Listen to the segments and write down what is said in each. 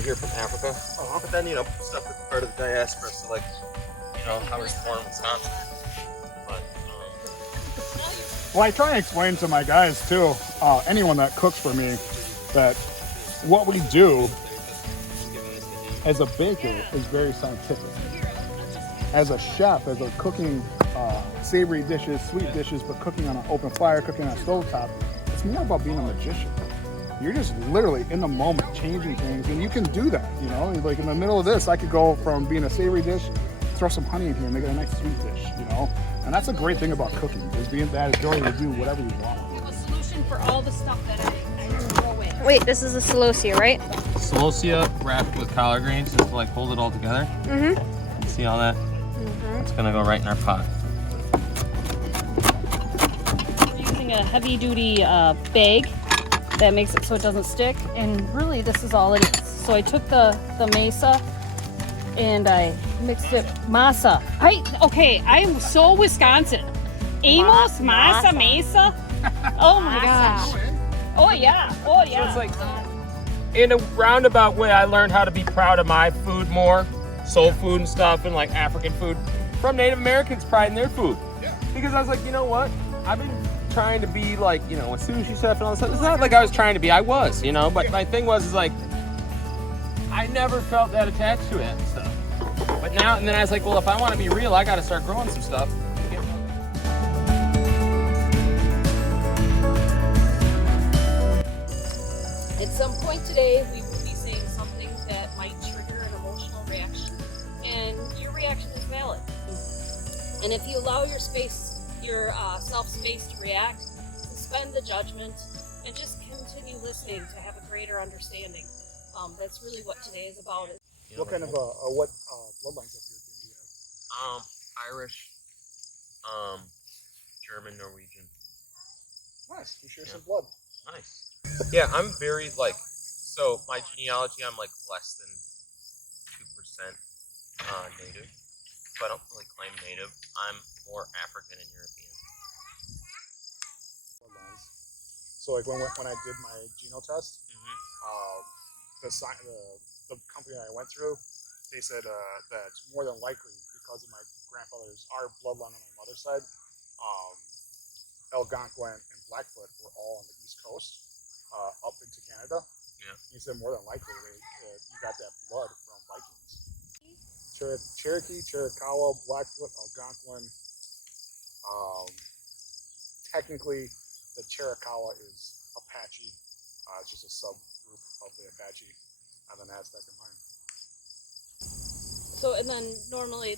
Here from Africa. But then, stuff that's part of the diaspora, so like, I was born in Wisconsin. But, Well, I try and explain to my guys too, anyone that cooks for me, that what we do as a baker is very scientific. As a chef, as a cooking savory dishes, sweet dishes, but cooking on an open fire, cooking on a stovetop, it's more about being a magician. You're just literally in the moment changing things, and you can do that, like in the middle of this, I could go from being a savory dish, throw some honey in here and make it a nice sweet dish, and that's a great thing about cooking, is being that ability to do whatever you want. A solution for all the stuff that I throw in. Wait, this is the celosia, right? Celosia wrapped with collard greens just to like hold it all together. Mm-hmm. See all that? Mm-hmm. It's gonna go right in our pot. We're using a heavy-duty bag that makes it so it doesn't stick, and really this is all it is. So I took the mesa and I mixed it masa. I'm so Wisconsin. Amos, masa, mesa. Oh my gosh. Oh yeah. Oh yeah. So it's like, in a roundabout way, I learned how to be proud of my food more, soul food and stuff, and like African food from Native Americans pride in their food. Because I was like, you know what? I've been trying to be like, a sushi chef and all this stuff. It's not like I was trying to be, I was, but my thing was like, I never felt that attached to it and stuff. But now, and then I was like, well, if I want to be real, I got to start growing some stuff. At some point today, we will be saying something that might trigger an emotional reaction, and your reaction is valid. And if you allow your self-space to react, suspend the judgment, and just continue listening to have a greater understanding. That's really what today is about. What kind of bloodlines of European do you have? Irish, German, Norwegian. Nice, you share some blood. Nice. Yeah, I'm very so my genealogy, I'm like less than 2% native, so I don't really claim native. I'm more African and European. Bloodlines. So like when I did my genome test, the company I went through, they said that more than likely, because of my grandfather's, our bloodline on my mother's side, Algonquin and Blackfoot were all on the East Coast, up into Canada. Yeah. He said more than likely you got that blood from Vikings. Cherokee, Chiricahua, Blackfoot, Algonquin. Technically, the Chiricahua is Apache. It's just a subgroup of the Apache and then Aztec and Mayan. So, and then normally,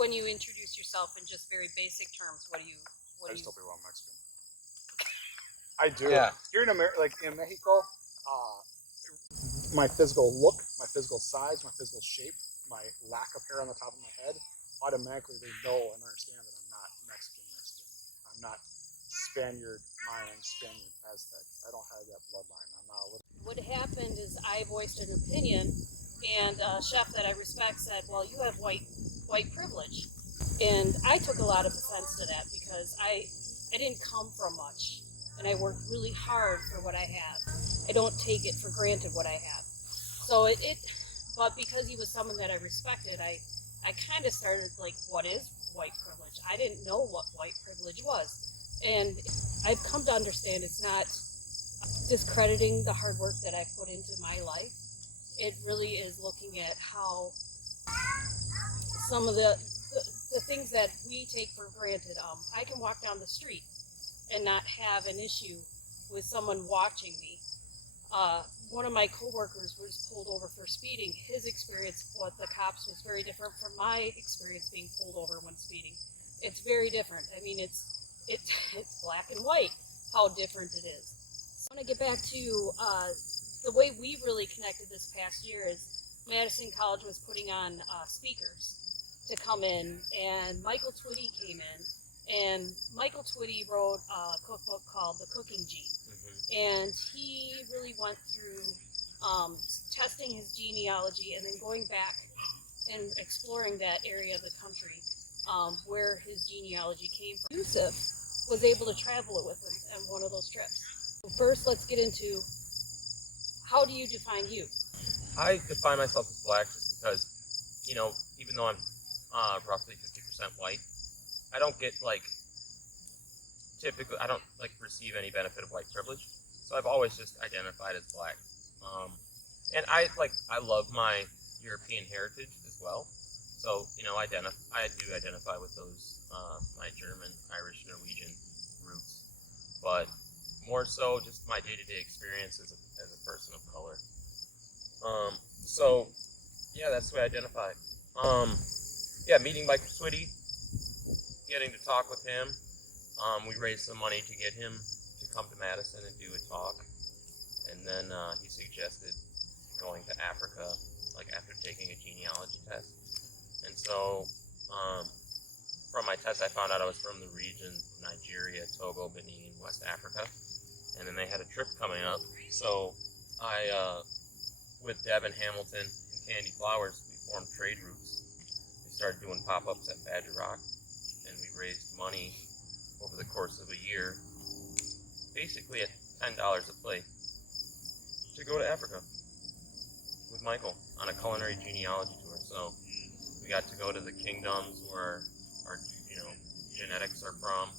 when you introduce yourself in just very basic terms, what do you? I just tell people I'm Mexican. I do. Yeah. Here in America, like in Mexico, my physical look, my physical size, my physical shape, my lack of hair on the top of my head, automatically they know and understand that I'm not Mexican. I'm not Spaniard, Mayan, Spaniard, Aztec. I don't have that bloodline. I'm not a little. What happened is I voiced an opinion, and a chef that I respect said, "Well, you have white privilege," and I took a lot of offense to that because I didn't come from much, and I worked really hard for what I have. I don't take it for granted what I have. So but because he was someone that I respected, I kind of started like, what is white privilege? I didn't know what white privilege was. And I've come to understand it's not discrediting the hard work that I've put into my life. It really is looking at how some of the things that we take for granted. I can walk down the street and not have an issue with someone watching me. One of my coworkers was pulled over for speeding. His experience with the cops was very different from my experience being pulled over when speeding. It's very different. I mean, it's black and white how different it is. So I want to get back to the way we really connected this past year is Madison College was putting on speakers to come in, and Michael Twitty came in, and Michael Twitty wrote a cookbook called The Cooking Gene. And he really went through testing his genealogy and then going back and exploring that area of the country where his genealogy came from. Yusuf was able to travel it with him on one of those trips. So first, let's get into how do you define you? I define myself as black just because, even though I'm roughly 50% white, I don't get typically, I don't receive any benefit of white privilege. So I've always just identified as black. And I love my European heritage as well. So, I do identify with those, my German, Irish, Norwegian roots. But more so just my day-to-day experience as a person of color. So, yeah, that's the way I identify. Meeting Mike Switty, getting to talk with him. We raised some money to get him to come to Madison and do a talk. And then he suggested going to Africa, after taking a genealogy test. And so, from my test, I found out I was from the region Nigeria, Togo, Benin, West Africa. And then they had a trip coming up. So I, with Devin Hamilton and Candy Flowers, we formed trade routes. We started doing pop-ups at Badger Rock, and we raised money over the course of a year, basically at $10 a plate, to go to Africa with Michael on a culinary genealogy tour. So we got to go to the kingdoms where our genetics are from,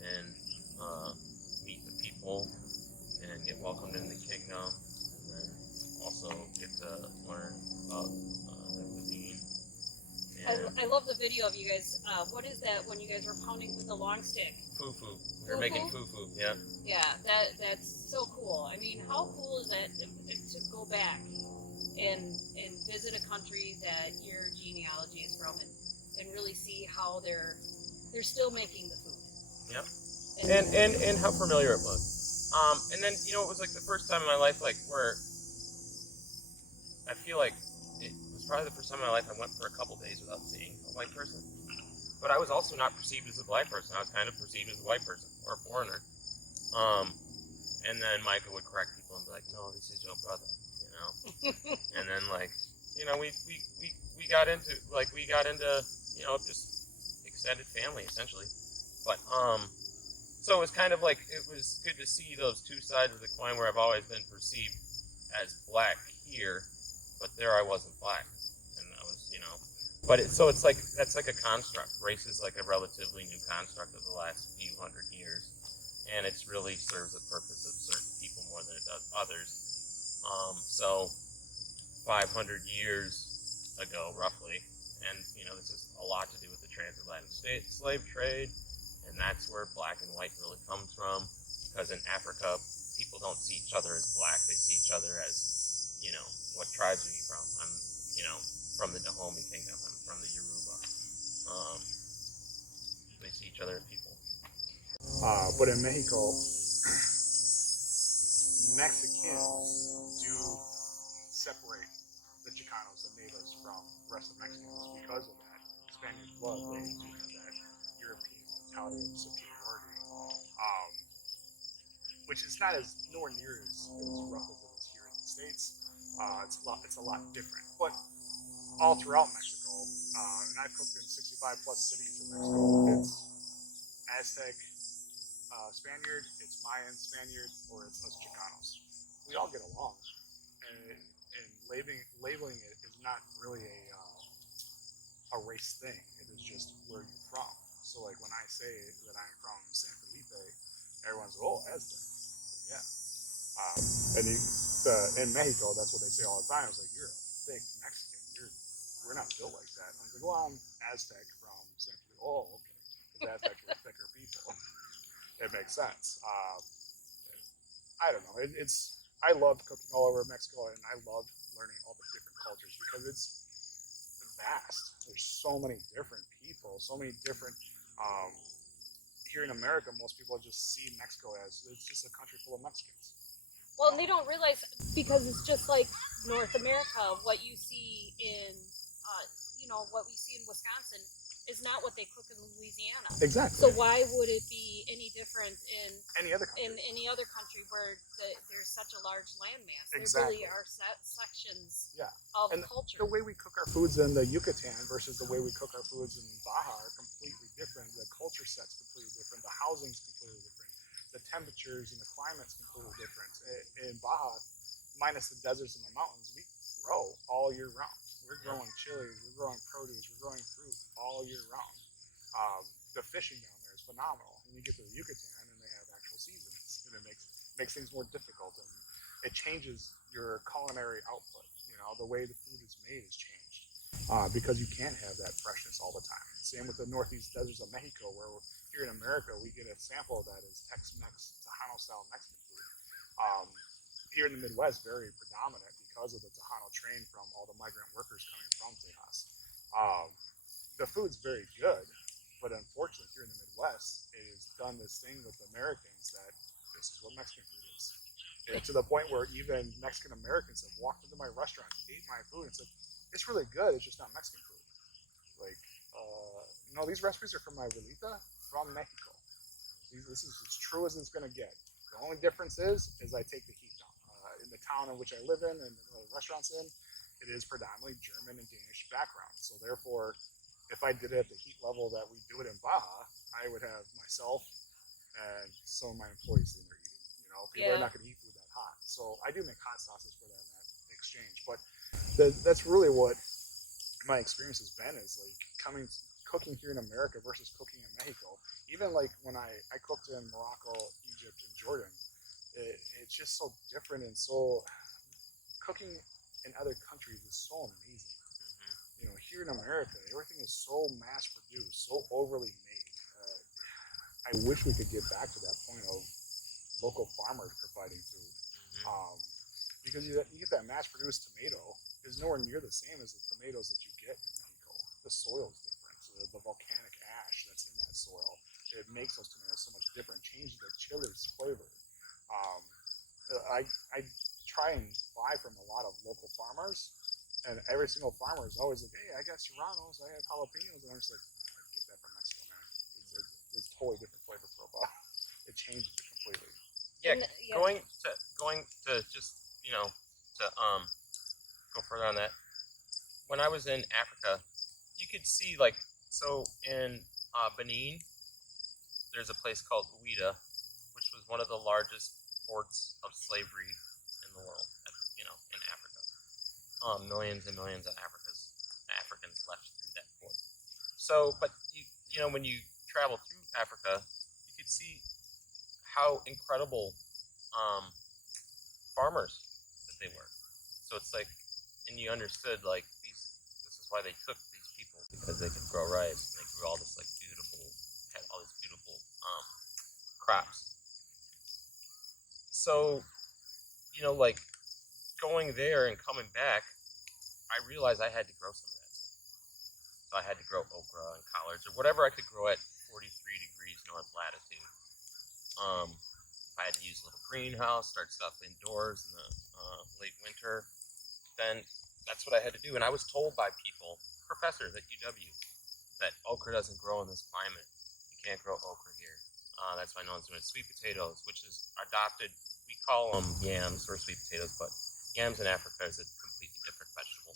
and meet the people and get welcomed in the kingdom, and then also get to learn about the cuisine. I love the video of you guys. What is that when you guys were pounding with the long stick? Fufu. We were making fufu, yeah. Yeah, that's so cool. I mean, how cool is that to go back and visit a country that your genealogy is from, and really see how they're still making the food. Yep. And how familiar it was. And then, it was the first time in my life, where I feel like it was probably the first time in my life I went for a couple days without seeing a white person. But I was also not perceived as a black person. I was kind of perceived as a white person or a foreigner. And then Michael would correct people and be like, "No, this is your brother," And then we got into just extended family essentially. But so it was kind of it was good to see those two sides of the coin where I've always been perceived as black here, but there I wasn't black, and I was But it's that's a construct. Race is a relatively new construct of the last few hundred years, and it's really serves the purpose of certain people more than it does others. So 500 years ago, roughly, and this has a lot to do with the transatlantic slave trade, and that's where black and white really comes from. Because in Africa, people don't see each other as black; they see each other as, what tribes are you from? I'm, from the Dahomey Kingdom. I'm from the Yoruba. They see each other as people. But in Mexico, Mexicans do separate the Chicanos, the natives, from the rest of Mexicans because of that Spanish blood. They do have that European mentality of superiority, which is not nowhere near as rough as it is here in the States. It's a lot different, but all throughout Mexico, and I've cooked in 65 plus cities in Mexico. It's Aztec Spaniard, it's Mayan Spaniard, or it's us Chicanos. We all get along, and labeling it is not really a race thing. It is just where you're from. So when I say that I'm from San Felipe, everyone's Aztec. Yeah. And in Mexico, that's what they say all the time. It's you're a thick Mexican. We're not built like that. I was I'm Aztec from San Felipe. Okay. Because Aztecs were thicker people. It makes sense. I don't know. I love cooking all over Mexico, and I love learning all the different cultures because it's vast. There's so many different people, so many different. Here in America, most people just see Mexico as it's just a country full of Mexicans. Well, and they don't realize, because it's just like North America, what you see in, what we see in Wisconsin is not what they cook in Louisiana. Exactly. So why would it be any different in any other country? In any other country where there's such a large landmass? Exactly. There really are sections of and culture. The way we cook our foods in the Yucatan versus the way we cook our foods in Baja are completely different. The culture set's completely different. The housing's completely different. The temperatures and the climate's completely different. In Baja, minus the deserts and the mountains, we grow all year round. We're growing chilies, we're growing produce, we're growing fruit all year round. The fishing down there is phenomenal. And you get to the Yucatan and they have actual seasons, and it makes things more difficult, and it changes your culinary output. You know, the way the food is made has changed because you can't have that freshness all the time. Same with the northeast deserts of Mexico, where here in America we get a sample of that as Tex-Mex, Tejano-style Mexican food. Here in the Midwest, very predominant because of the Tejano train from all the migrant workers coming from Tejas. The food's very good, but unfortunately here in the Midwest, it has done this thing with Americans that this is what Mexican food is. And to the point where even Mexican Americans have walked into my restaurant, ate my food, and said, it's really good, it's just not Mexican food. Like, no, these recipes are from my abuelita from Mexico. This is as true as it's gonna get. The only difference is I take the heat down. In the town in which I live in and the restaurants in, it is predominantly German and Danish background. So therefore, if I did it at the heat level that we do it in Baja, I would have myself and some of my employees sitting there eating. You know, people are not going to eat food that hot. So I do make hot sauces for that in that exchange. But that's really what my experience has been, is like cooking here in America versus cooking in Mexico. Even like when I cooked in Morocco, Egypt, and Jordan, it's just so different, and so cooking in other countries is so amazing. You know, here in America, everything is so mass produced, so overly made. I wish we could get back to that point of local farmers providing food. Because you get that mass produced tomato is nowhere near the same as the tomatoes that you get in Mexico. The soil's different. The volcanic ash that's in that soil, it makes those tomatoes so much different, changes the chili's flavor. I try and buy from a lot of local farmers, and every single farmer is always like, hey, I got serranos, I have jalapenos, and I'm just like, I get that from Mexico, man. It's totally different flavor profile. It changes it completely. Yeah, going to just, you know, to go further on that. When I was in Africa, you could see, like, so in Benin, there's a place called Ouida, which was one of the largest ports of slavery in the world, you know, in Africa. Millions and millions of Africans left through that port. So, but you know, when you travel through Africa, you could see how incredible farmers that they were. So it's like, and you understood, like, this is why they took these people, because they could grow rice, and they grew all this, like, had all these beautiful crops. So, you know, like, going there and coming back, I realized I had to grow some of that stuff. So I had to grow okra and collards, or whatever I could grow at 43 degrees north latitude. If I had to use a little greenhouse, start stuff indoors in the late winter, then that's what I had to do. And I was told by people, professors at UW, that okra doesn't grow in this climate. You can't grow okra here. That's why no one's doing sweet potatoes, which is adopted. We call them yams or sweet potatoes, but yams in Africa is a completely different vegetable.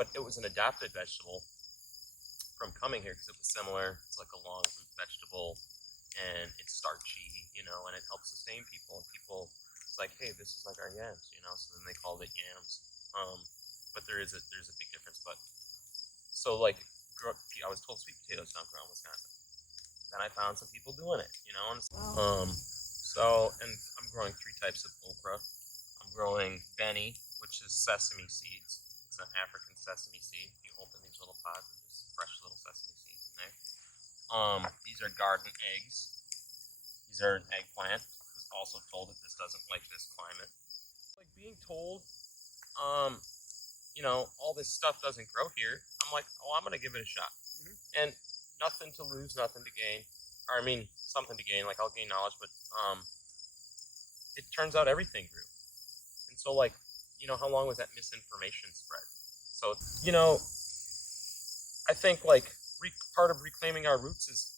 But it was an adopted vegetable from coming here because it was similar. It's like a long root vegetable, and it's starchy, you know, and it helps sustain people. And people, it's like, hey, this is like our yams, you know. So then they called it yams. But there's a big difference. But so like, I was told sweet potatoes don't grow in Wisconsin. Then I found some people doing it, you know. And so, and I'm growing 3 types of okra. I'm growing beni, which is sesame seeds. It's an African sesame seed. You open these little pods and just fresh little sesame seeds in there. These are garden eggs. These are an eggplant. I was also told that this doesn't like this climate. Like being told, you know, all this stuff doesn't grow here. I'm like, oh, I'm gonna give it a shot. And nothing to lose, nothing to gain. Or I mean, something to gain. Like I'll gain knowledge, but it turns out everything grew. And so, like, you know, how long was that misinformation spread? So, you know, I think like part of reclaiming our roots is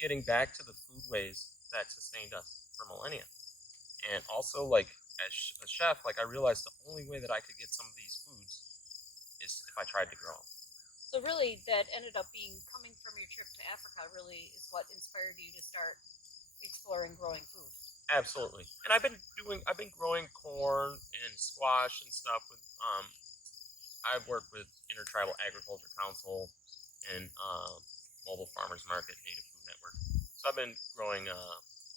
getting back to the foodways that sustained us for millennia. And also, like, as a chef, like, I realized the only way that I could get some of these foods is if I tried to grow them. So really, that ended up being coming from your trip to Africa. Really, is what inspired you to start exploring growing food. Absolutely. And I've been growing corn and squash and stuff with I've worked with Intertribal Agriculture Council and Mobile Farmers Market Native Food Network. So I've been growing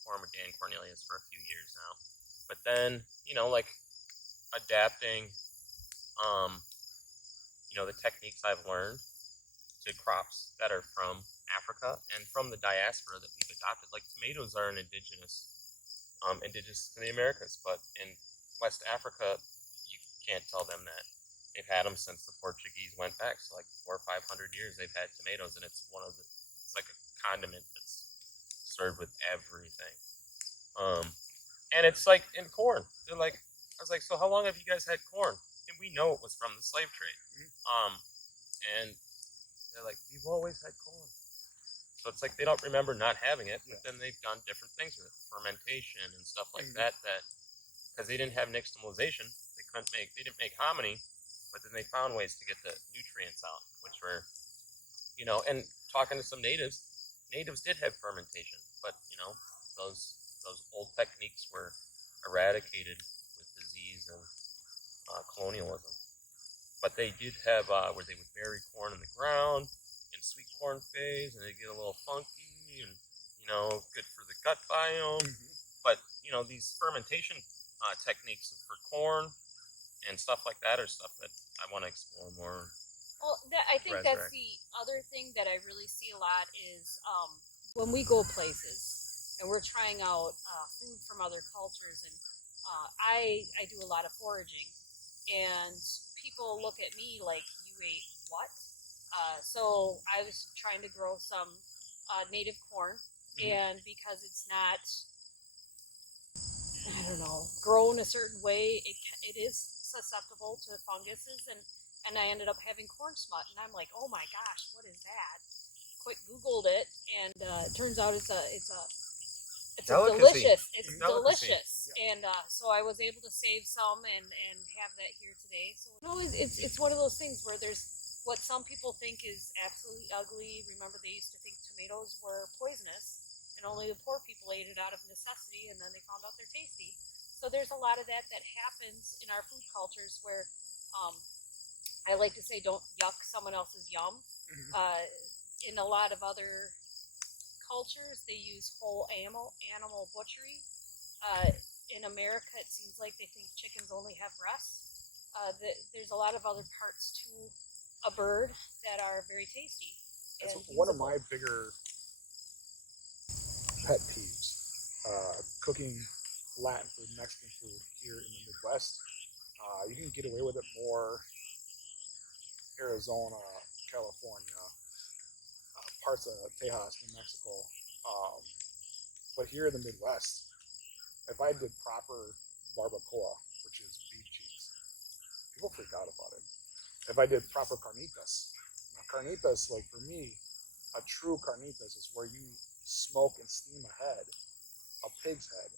corn with Dan Cornelius for a few years now. But then, like adapting the techniques I've learned to crops that are from Africa and from the diaspora that we've adopted. Like tomatoes are indigenous to the Americas, but in West Africa, you can't tell them that. They've had them since the Portuguese went back, so like 400 or 500 years they've had tomatoes, and it's like a condiment that's served with everything. And it's like in corn. They're like, I was like, so how long have you guys had corn? And we know it was from the slave trade. And they're like, we've always had corn. So it's like they don't remember not having it, but then they've done different things with it, fermentation and stuff like that. That because they didn't have nixtamalization, they didn't make hominy, but then they found ways to get the nutrients out, which were, and talking to some natives did have fermentation, but those old techniques were eradicated with disease and colonialism. But they did have where they would bury corn in the ground in sweet corn phase, and they get a little funky and good for the gut biome. But these fermentation techniques for corn and stuff like that are stuff that I want to explore more. Well, I think that's the other thing that I really see a lot is when we go places and we're trying out food from other cultures, and I do a lot of foraging, and people look at me like, you ate what? So I was trying to grow some native corn, and because it's not, I don't know, grown a certain way, it is susceptible to funguses, and I ended up having corn smut, and I'm like, oh my gosh, what is that? Quick Googled it, and it turns out it's delicious. It's delicious, and so I was able to save some and have that here today. So it's one of those things where there's what some people think is absolutely ugly. Remember, they used to think tomatoes were poisonous, and only the poor people ate it out of necessity, and then they found out they're tasty. So there's a lot of that happens in our food cultures where I like to say, don't yuck someone else's yum. In a lot of other cultures, they use whole animal butchery. In America, it seems like they think chickens only have breasts. There's a lot of other parts to a bird that are very tasty. That's one of my bigger pet peeves. Cooking Latin food, Mexican food here in the Midwest. You can get away with it more Arizona, California, parts of Tejas, New Mexico. But here in the Midwest, if I did proper barbacoa, which is beef cheeks, people freak out about it. If I did proper carnitas, carnitas, like for me, a true carnitas is where you smoke and steam a pig's head.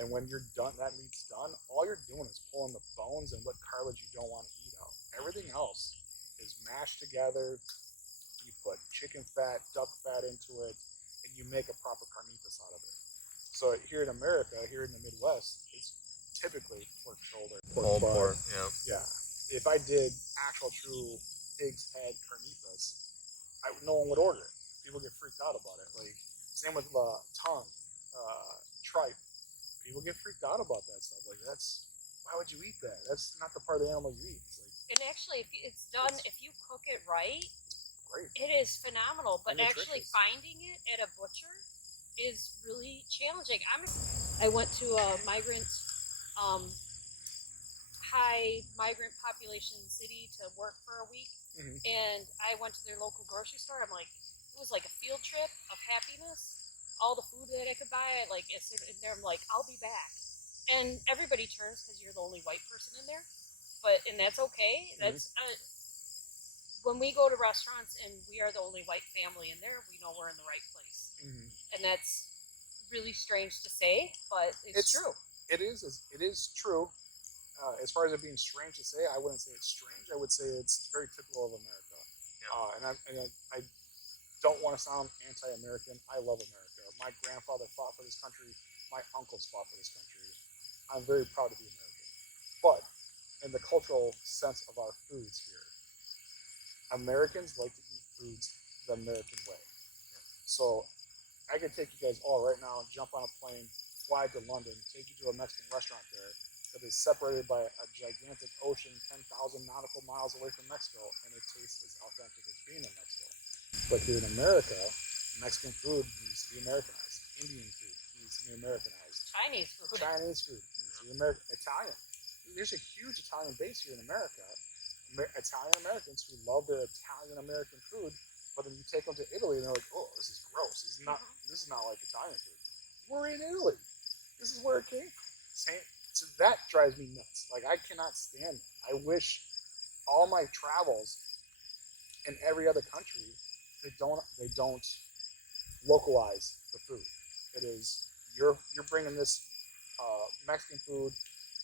And when you're done, that meat's done, all you're doing is pulling the bones and what cartilage you don't want to eat out. Everything else is mashed together. You put chicken fat, duck fat into it, and you make a proper carnitas out of it. So here in America, here in the Midwest, it's typically pork shoulder, pork. Yeah. If I did actual true pig's head carnitas, no one would order it. People get freaked out about it. Like same with tongue, tripe. People get freaked out about that stuff. Like why would you eat that? That's not the part of the animal you eat. And actually, if it's done, if you cook it right, great. It is phenomenal. But actually nutritious. finding it at a butcher is really challenging. I went to a high migrant population city to work for a week, and I went to their local grocery store. I'm like, it was like a field trip of happiness. All the food that I could buy, I sit in there. I'm like, I'll be back, and everybody turns because you're the only white person in there. And that's okay. That's when we go to restaurants and we are the only white family in there, we know we're in the right place. And that's really strange to say, but it's true. It is true. As far as it being strange to say, I wouldn't say it's strange. I would say it's very typical of America. Yeah. And I don't want to sound anti-American. I love America. My grandfather fought for this country. my uncles fought for this country. I'm very proud to be American. But in the cultural sense of our foods here, Americans like to eat foods the American way. So I could take you guys all right now and jump on a plane, fly to London, take you to a Mexican restaurant there that is separated by a gigantic ocean 10,000 nautical miles away from Mexico, and it tastes as authentic as being in Mexico. But here in America, Mexican food needs to be Americanized. Indian food needs to be Americanized. Chinese food. Chinese food needs to be American. Italian. There's a huge Italian base here in America. Italian Americans who love their Italian American food, but then you take them to Italy and they're like, oh, this is gross. This is not like Italian food. We're in Italy. This is where it came from. So that drives me nuts. Like, I cannot stand it. I wish all my travels in every other country, they don't localize the food. It is you're bringing this Mexican food,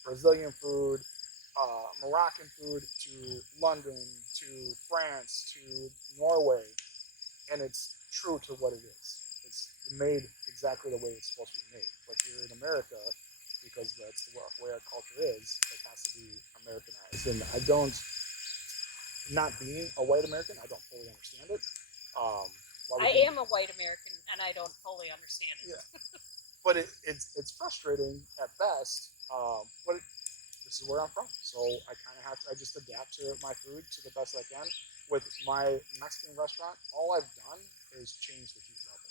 Brazilian food, Moroccan food to London, to France, to Norway, and it's true to what it is. It's made exactly the way it's supposed to be made. But here in America, because that's the way our culture is, it has to be Americanized. And not being a white American, I don't fully understand it. I am a white American, and I don't fully understand it. Yeah. But it's frustrating at best. But this is where I'm from, so I just adapt to my food to the best I can. With my Mexican restaurant, all I've done is change the heat level.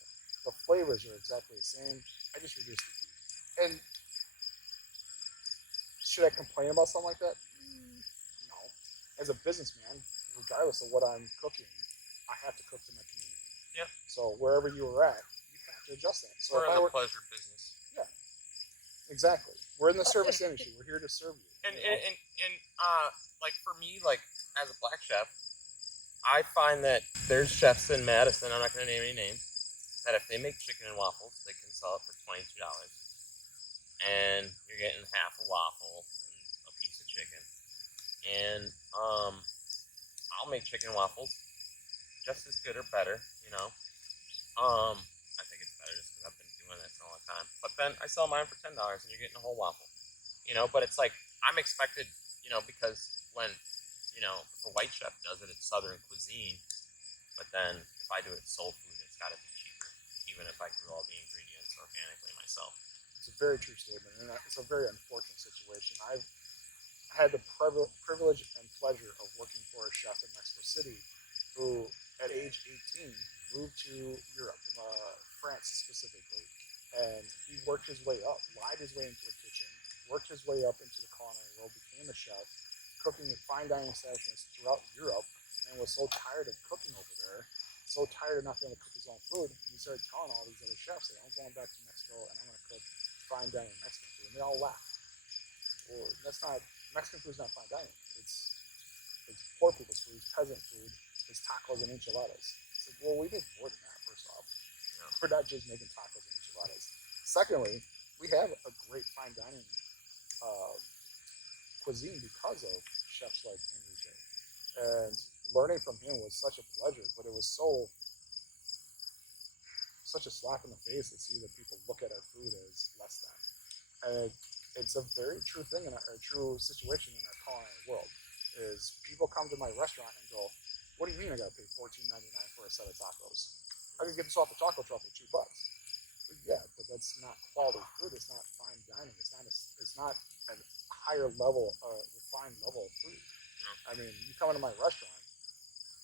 The flavors are exactly the same. I just reduced the heat. And should I complain about something like that? No. As a businessman, regardless of what I'm cooking, I have to cook to my community. Yeah. So wherever you are at, you have to adjust that. So we're in the pleasure business. Yeah. Exactly. We're in the service industry. We're here to serve you. And like for me, like as a black chef, I find that there's chefs in Madison, I'm not going to name any names, that if they make chicken and waffles, they can sell it for $22. And you're getting half a waffle and a piece of chicken. And I'll make chicken and waffles just as good or better, you know. I think it's better just because I've been doing it for a long time. But then I sell mine for $10 and you're getting a whole waffle, you know. But it's like I'm expected, you know, because when, you know, if a white chef does it, it's Southern cuisine. But then if I do it soul food, it's got to be cheaper, even if I grew all the ingredients organically myself. It's a very true statement, and it's a very unfortunate situation. I've had the privilege and pleasure of working for a chef in Mexico City who, at age 18, moved to Europe, France specifically, and he worked his way up, lied his way into a kitchen, worked his way up into the culinary world, became a chef, cooking at fine dining establishments throughout Europe, and was so tired of cooking over there, so tired of not being able to cook his own food, he started telling all these other chefs, like, I'm going back to Mexico and I'm going to cook fine dining Mexican food, and they all laughed. Well, Mexican food's not fine dining. It's poor people's food, it's peasant food, it's tacos and enchiladas. It's like, well, we make more than that, first off. Yeah. We're not just making tacos and enchiladas. Secondly, we have a great fine dining cuisine because of chefs like Enrique. And learning from him was such a pleasure, but it was such a slap in the face to see that people look at our food as less than. And it's a very true thing in a true situation in our culinary world. Is people come to my restaurant and go, "What do you mean I got to pay $14.99 for a set of tacos? I can get this off the taco truck for $2." Well, yeah, but that's not quality food. It's not fine dining. It's not a higher level, refined level of food. I mean, you come into my restaurant,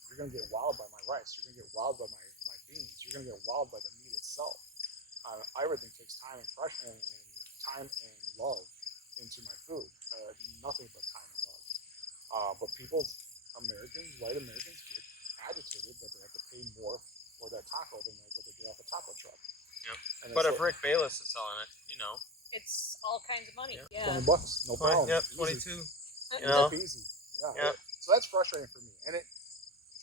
you're gonna get wowed by my rice. You're gonna get wowed by my beans. You're gonna get wowed by the meat itself. Everything takes time and love into my food. Nothing but time and love. But white Americans, get agitated that they have to pay more for that taco than what they get off a taco truck. Yep. But if Rick Bayless is selling it, you know, it's all kinds of money. Yeah. Yeah. $20, no problem. Yep, 22. You know, easy. Yeah. So that's frustrating for me, and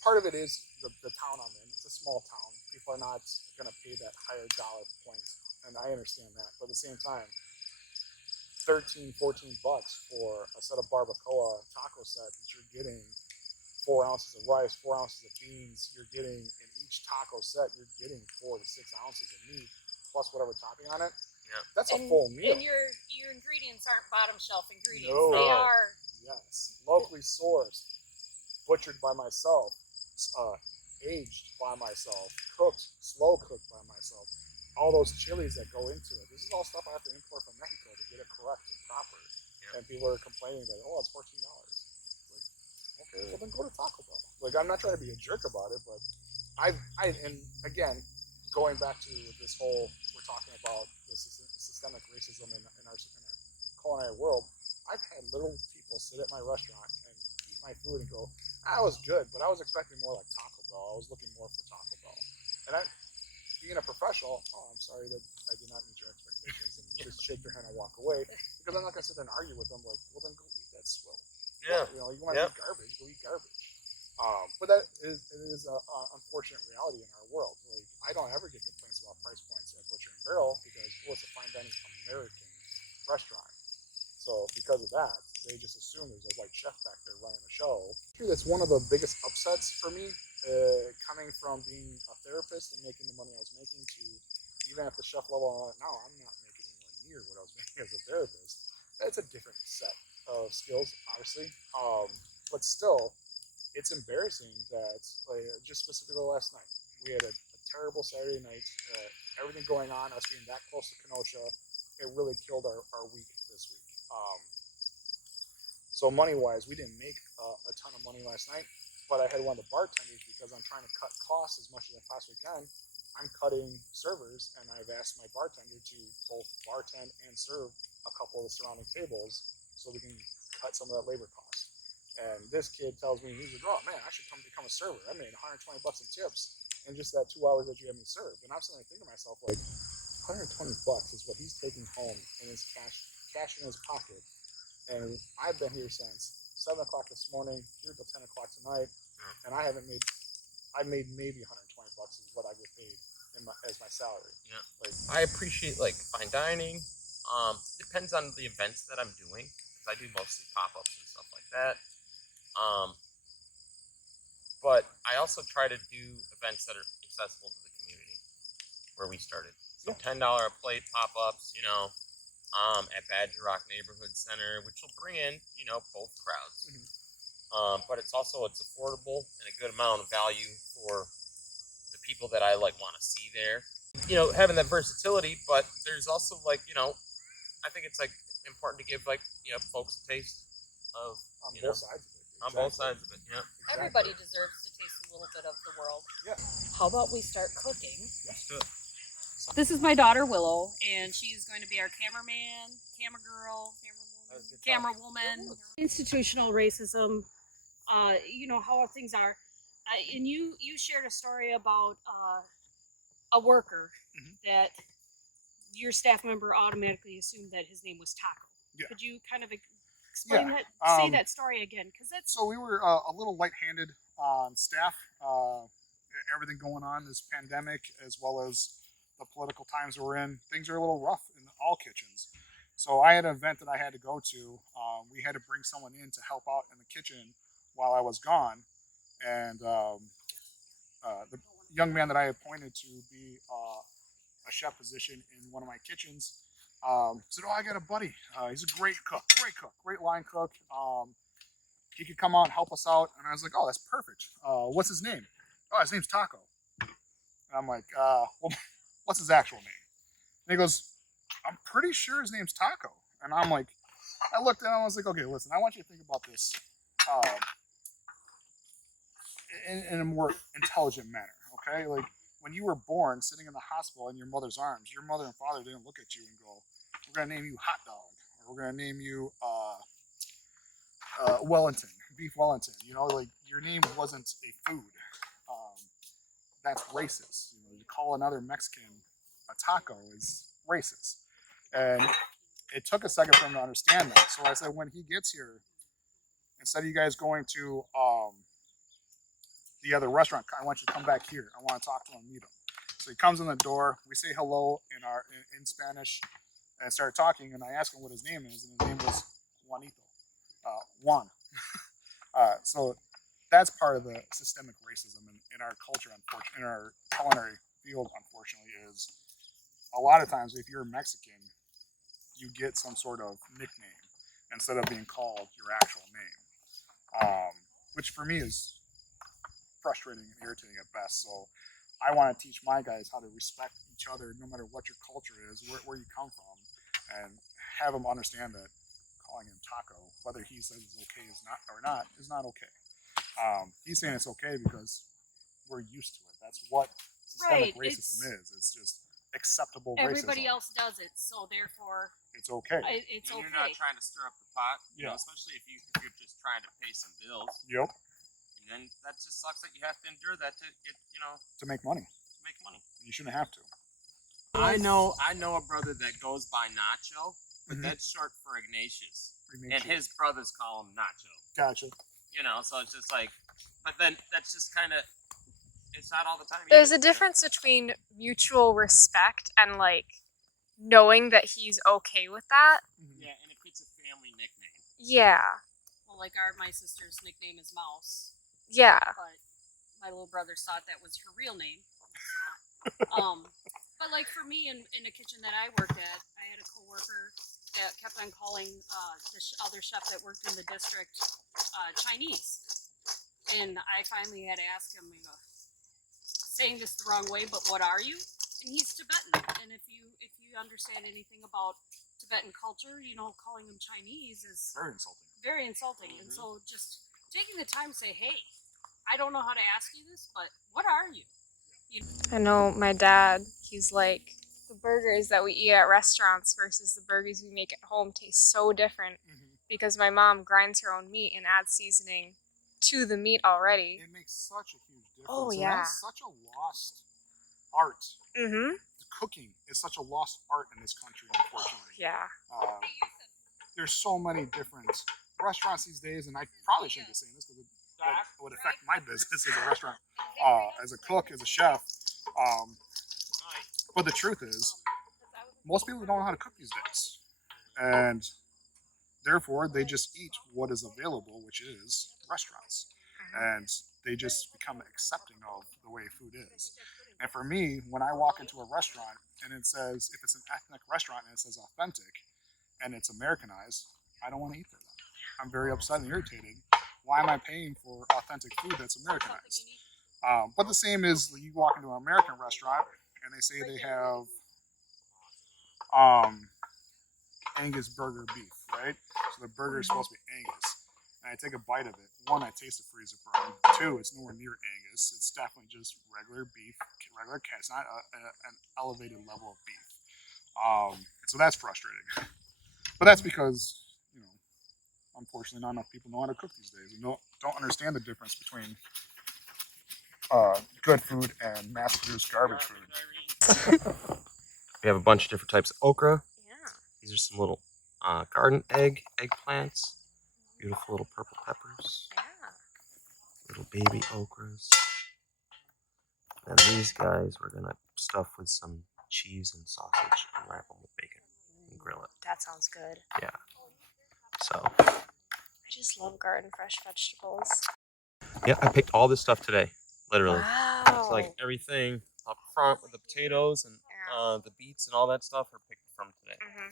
part of it is the town I'm in. It's a small town. People are not going to pay that higher dollar point, and I understand that. But at the same time, $13, $14 for a set of barbacoa taco set that you're getting 4 ounces of rice, 4 ounces of beans. You're getting in each taco set, you're getting 4 to 6 ounces of meat plus whatever topping on it. Yeah. That's a full meal. And your ingredients aren't bottom shelf ingredients. No. They are. Yes, locally sourced, butchered by myself, aged by myself, cooked, slow cooked by myself. All those chilies that go into it. This is all stuff I have to import from Mexico to get it correct and proper. Yeah. And people are complaining that, oh, it's $14. Like, okay, well then go to Taco Bell. Like, I'm not trying to be a jerk about it, but and again, going back to this whole, we're talking about the systemic racism in our culinary world. I've had little people sit at my restaurant and eat my food and go, "I was good, but I was expecting more like Taco Bell. I was looking more for Taco Bell." And being a professional, I'm sorry that I did not meet your expectations, and just shake your hand and walk away, because I'm not going to sit there and argue with them like, well, then go eat that swill. Yeah. You know, you want to eat garbage, go eat garbage. But it is an unfortunate reality in our world. Like, I don't ever get complaints about price points at Butcher and Barrel because, well, it's a fine dining American restaurant. So because of that, they just assume there's a white chef back there running the show. That's one of the biggest upsets for me, coming from being a therapist and making the money I was making to even at the chef level now, I'm not making anywhere near what I was making as a therapist. It's a different set of skills, obviously. But still, it's embarrassing that, just specifically last night, we had a terrible Saturday night. Everything going on, us being that close to Kenosha, it really killed our week this week. So money-wise, we didn't make a ton of money last night, but I had one of the bartenders, because I'm trying to cut costs as much as I possibly can. I'm cutting servers, and I've asked my bartender to both bartend and serve a couple of the surrounding tables so we can cut some of that labor cost. And this kid tells me, he's like, "Oh man, I should come become a server. I made $120 in tips in just that 2 hours that you had me serve." And I'm sitting there thinking to myself, like, $120 is what he's taking home in his cash in his pocket. And I've been here since 7 o'clock this morning, here till 10 o'clock tonight, and I made maybe $120 is what I get paid as my salary. Yeah. Like, I appreciate like fine dining. Depends on the events that I'm doing, because I do mostly pop-ups and stuff like that. But I also try to do events that are accessible to the community where we started. So $10 a plate pop-ups, at Badger Rock Neighborhood Center, which will bring in, both crowds. Mm-hmm. But it's affordable and a good amount of value for the people that I want to see there. Having that versatility, but there's also I think it's important to give folks a taste of both sides of it. On both sides of it, yeah. Exactly. Everybody deserves to taste a little bit of the world. Yeah. How about we start cooking? Let's do it. This is my daughter Willow, and she's going to be our cameraman, camera girl, camera woman. Institutional racism, how things are. And you shared a story about a worker that your staff member automatically assumed that his name was Taco. Yeah. Could you kind of explain that? Say that story again, because that's. So we were a little light-handed on staff. Everything going on, this pandemic, as well as the political times we're in, things are a little rough in all kitchens. So I had an event that I had to go to. We had to bring someone in to help out in the kitchen while I was gone, and the young man that I appointed to be a chef position in one of my kitchens said, "Oh, I got a buddy. He's a great cook, great line cook. He could come out and help us out." And I was like, "Oh, that's perfect. What's his name?" "Oh, his name's Taco." And I'm like, "Well, what's his actual name?" And he goes, "I'm pretty sure his name's Taco." And I'm like, I looked at him, I was like, "Okay, listen, I want you to think about this in a more intelligent manner, okay? Like, when you were born, sitting in the hospital in your mother's arms, your mother and father didn't look at you and go, 'We're going to name you Hot Dog,' or 'We're going to name you Wellington, Beef Wellington.' Your name wasn't a food. That's racist. You call another Mexican a taco is racist." And it took a second for him to understand that. So I said, when he gets here, instead of you guys going to the other restaurant, I want you to come back here. I want to talk to him and meet him. So he comes in the door. We say hello in Spanish and start talking. And I ask him what his name is, and his name was Juanito. Juan. So that's part of the systemic racism in our culture, unfortunately, in our culinary field, unfortunately, is a lot of times if you're Mexican, you get some sort of nickname instead of being called your actual name, which for me is frustrating and irritating at best. So I want to teach my guys how to respect each other no matter what your culture is, where you come from, and have them understand that calling him taco, whether he says it's okay is not okay. He's saying it's okay because we're used to it. That's what systemic Right, racism is. It's just acceptable everybody racism. else does it, so therefore It's okay. it's And okay. you're not trying to stir up the pot, you know, Yeah. especially if you're just trying to pay some bills. Yep. And then that just sucks that you have to endure that to get, To make money. to make money. You shouldn't have to. I know a brother that goes by Nacho, but Mhm. that's short for Ignatius. Remake And shit. his brothers call him Nacho. Gotcha. You know, so it's just like, but then that's just kind of, it's not all the time. There's either, a difference between mutual respect and like knowing that he's okay with that. Yeah, and if it's a family nickname. Yeah. Well, like my sister's nickname is Mouse, Yeah. but my little brother thought that was her real name. It's not. But like for me in the kitchen that I worked at, I had a coworker that kept on calling the other chef that worked in the district Chinese, and I finally had to ask him, saying this the wrong way, but what are you? And he's Tibetan, and if you understand anything about Tibetan culture, you know, calling him Chinese is Very insulting. very insulting. And so just taking the time to say, hey, I don't know how to ask you this, but what are you? I know my dad, he's like, the burgers that we eat at restaurants versus the burgers we make at home taste so different because my mom grinds her own meat and adds seasoning to the meat already. It makes such a huge difference. Oh, And yeah. that's such a lost art. Mm-hmm. Cooking is such a lost art in this country, unfortunately. Yeah. There's so many different restaurants these days, and I probably shouldn't be saying this because it would affect my business as a restaurant, as a cook, as a chef. But the truth is, most people don't know how to cook these days. And therefore, they just eat what is available, which is restaurants. And they just become accepting of the way food is. And for me, when I walk into a restaurant and it says, if it's an ethnic restaurant and it says authentic and it's Americanized, I don't want to eat there then. I'm very upset and irritated. Why am I paying for authentic food that's Americanized? But the same is you walk into an American restaurant and they say they have Angus burger beef, right? So the burger is supposed to be Angus. And I take a bite of it. One, I taste the freezer burn. Two, it's nowhere near Angus. It's definitely just regular beef, regular cat. It's not an elevated level of beef. So that's frustrating. But that's because, unfortunately, not enough people know how to cook these days. And don't understand the difference between good food and mass-produced garbage food. We have a bunch of different types of okra. Yeah. These are some little garden eggplants. Beautiful little purple peppers. Yeah. Little baby okras. And these guys we're gonna stuff with some cheese and sausage and wrap them with bacon and grill it. That sounds good. Yeah. So. I just love garden fresh vegetables. Yeah, I picked all this stuff today, literally. Wow. So like everything up front with the potatoes and the beets and all that stuff are picked from today. Mm-hmm.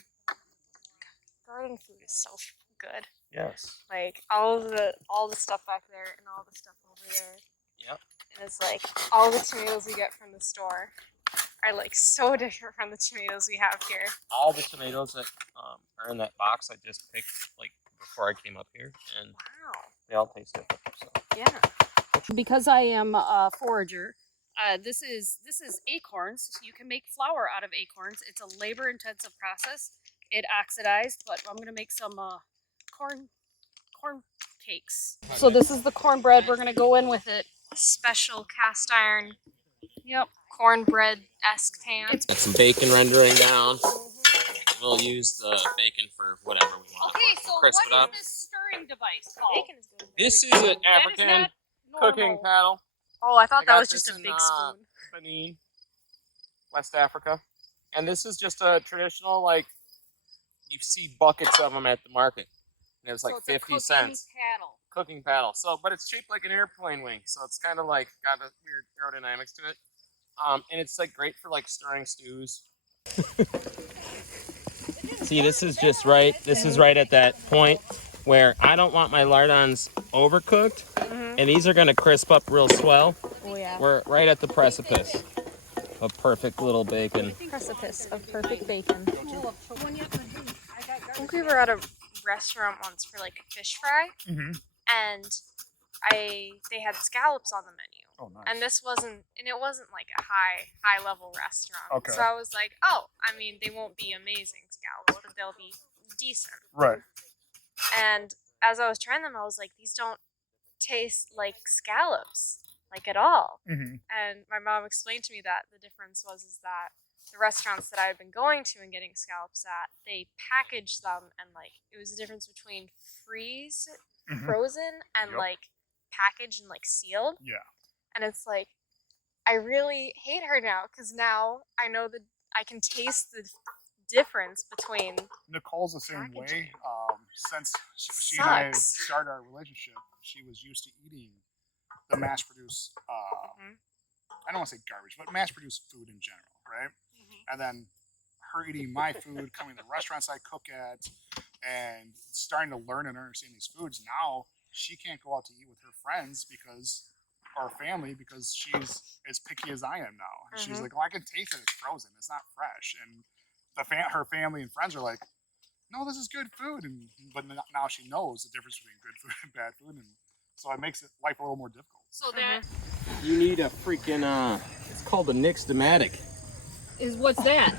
Garden food is so good. Yes. Like all the stuff back there and all the stuff over there. Yep. And it's like all the tomatoes we get from the store are like so different from the tomatoes we have here. All the tomatoes that are in that box I just picked like before I came up here, and Wow. they all taste different. So. Yeah. Because I am a forager, this is acorns. You can make flour out of acorns. It's a labor-intensive process. It oxidized, but I'm gonna make some corn cakes. So this is the cornbread. We're gonna go in with it. Special cast iron Yep. cornbread-esque pan. Got some bacon rendering down. We'll use the bacon for whatever we want. Okay, so Crisp it what up. is this stirring device called? Bacon is good. This is That an is African not cooking normal. paddle. Oh, I thought I that got was just this a in, big spoon. Benin, West Africa. And this is just a traditional, like, you see buckets of them at the market. And it was like So it's a 50 cooking cents. paddle. Cooking paddle. So, but it's shaped like an airplane wing. So it's kind of like got a weird aerodynamics to it. And it's like great for like stirring stews. See, this is just right. This is right at that point where I don't want my lardons overcooked, and these are gonna crisp up real swell. Oh yeah. We're right at the precipice of perfect little bacon. Precipice of perfect bacon. I think we were at a restaurant once for like a fish fry, and they had scallops on the menu. Oh, nice. And it wasn't like a high level restaurant. Okay. So I was like, oh, I mean, they won't be amazing scallops, but they'll be decent. Right. And as I was trying them, I was like, these don't taste like scallops, like at all. And my mom explained to me that the difference is that the restaurants that I've been going to and getting scallops at, they package them, and like it was the difference between frozen and like packaged and like sealed. Yeah. And it's like, I really hate her now because now I know that I can taste the difference between. Nicole's the same way. Since she and I Sucks. started our relationship, she was used to eating the mass-produced, I don't want to say garbage, but mass-produced food in general, right? And then her eating my food, coming to the restaurants I cook at, and starting to learn and understand these foods. Now she can't go out to eat with her friends or family because she's as picky as I am now. And she's like, "Oh, I can taste it. It's frozen. It's not fresh." And her family and friends are like, "No, this is good food." But now she knows the difference between good food and bad food, and so it makes life a little more difficult. So that You need a freaking it's called a nixtamatic. is what's that?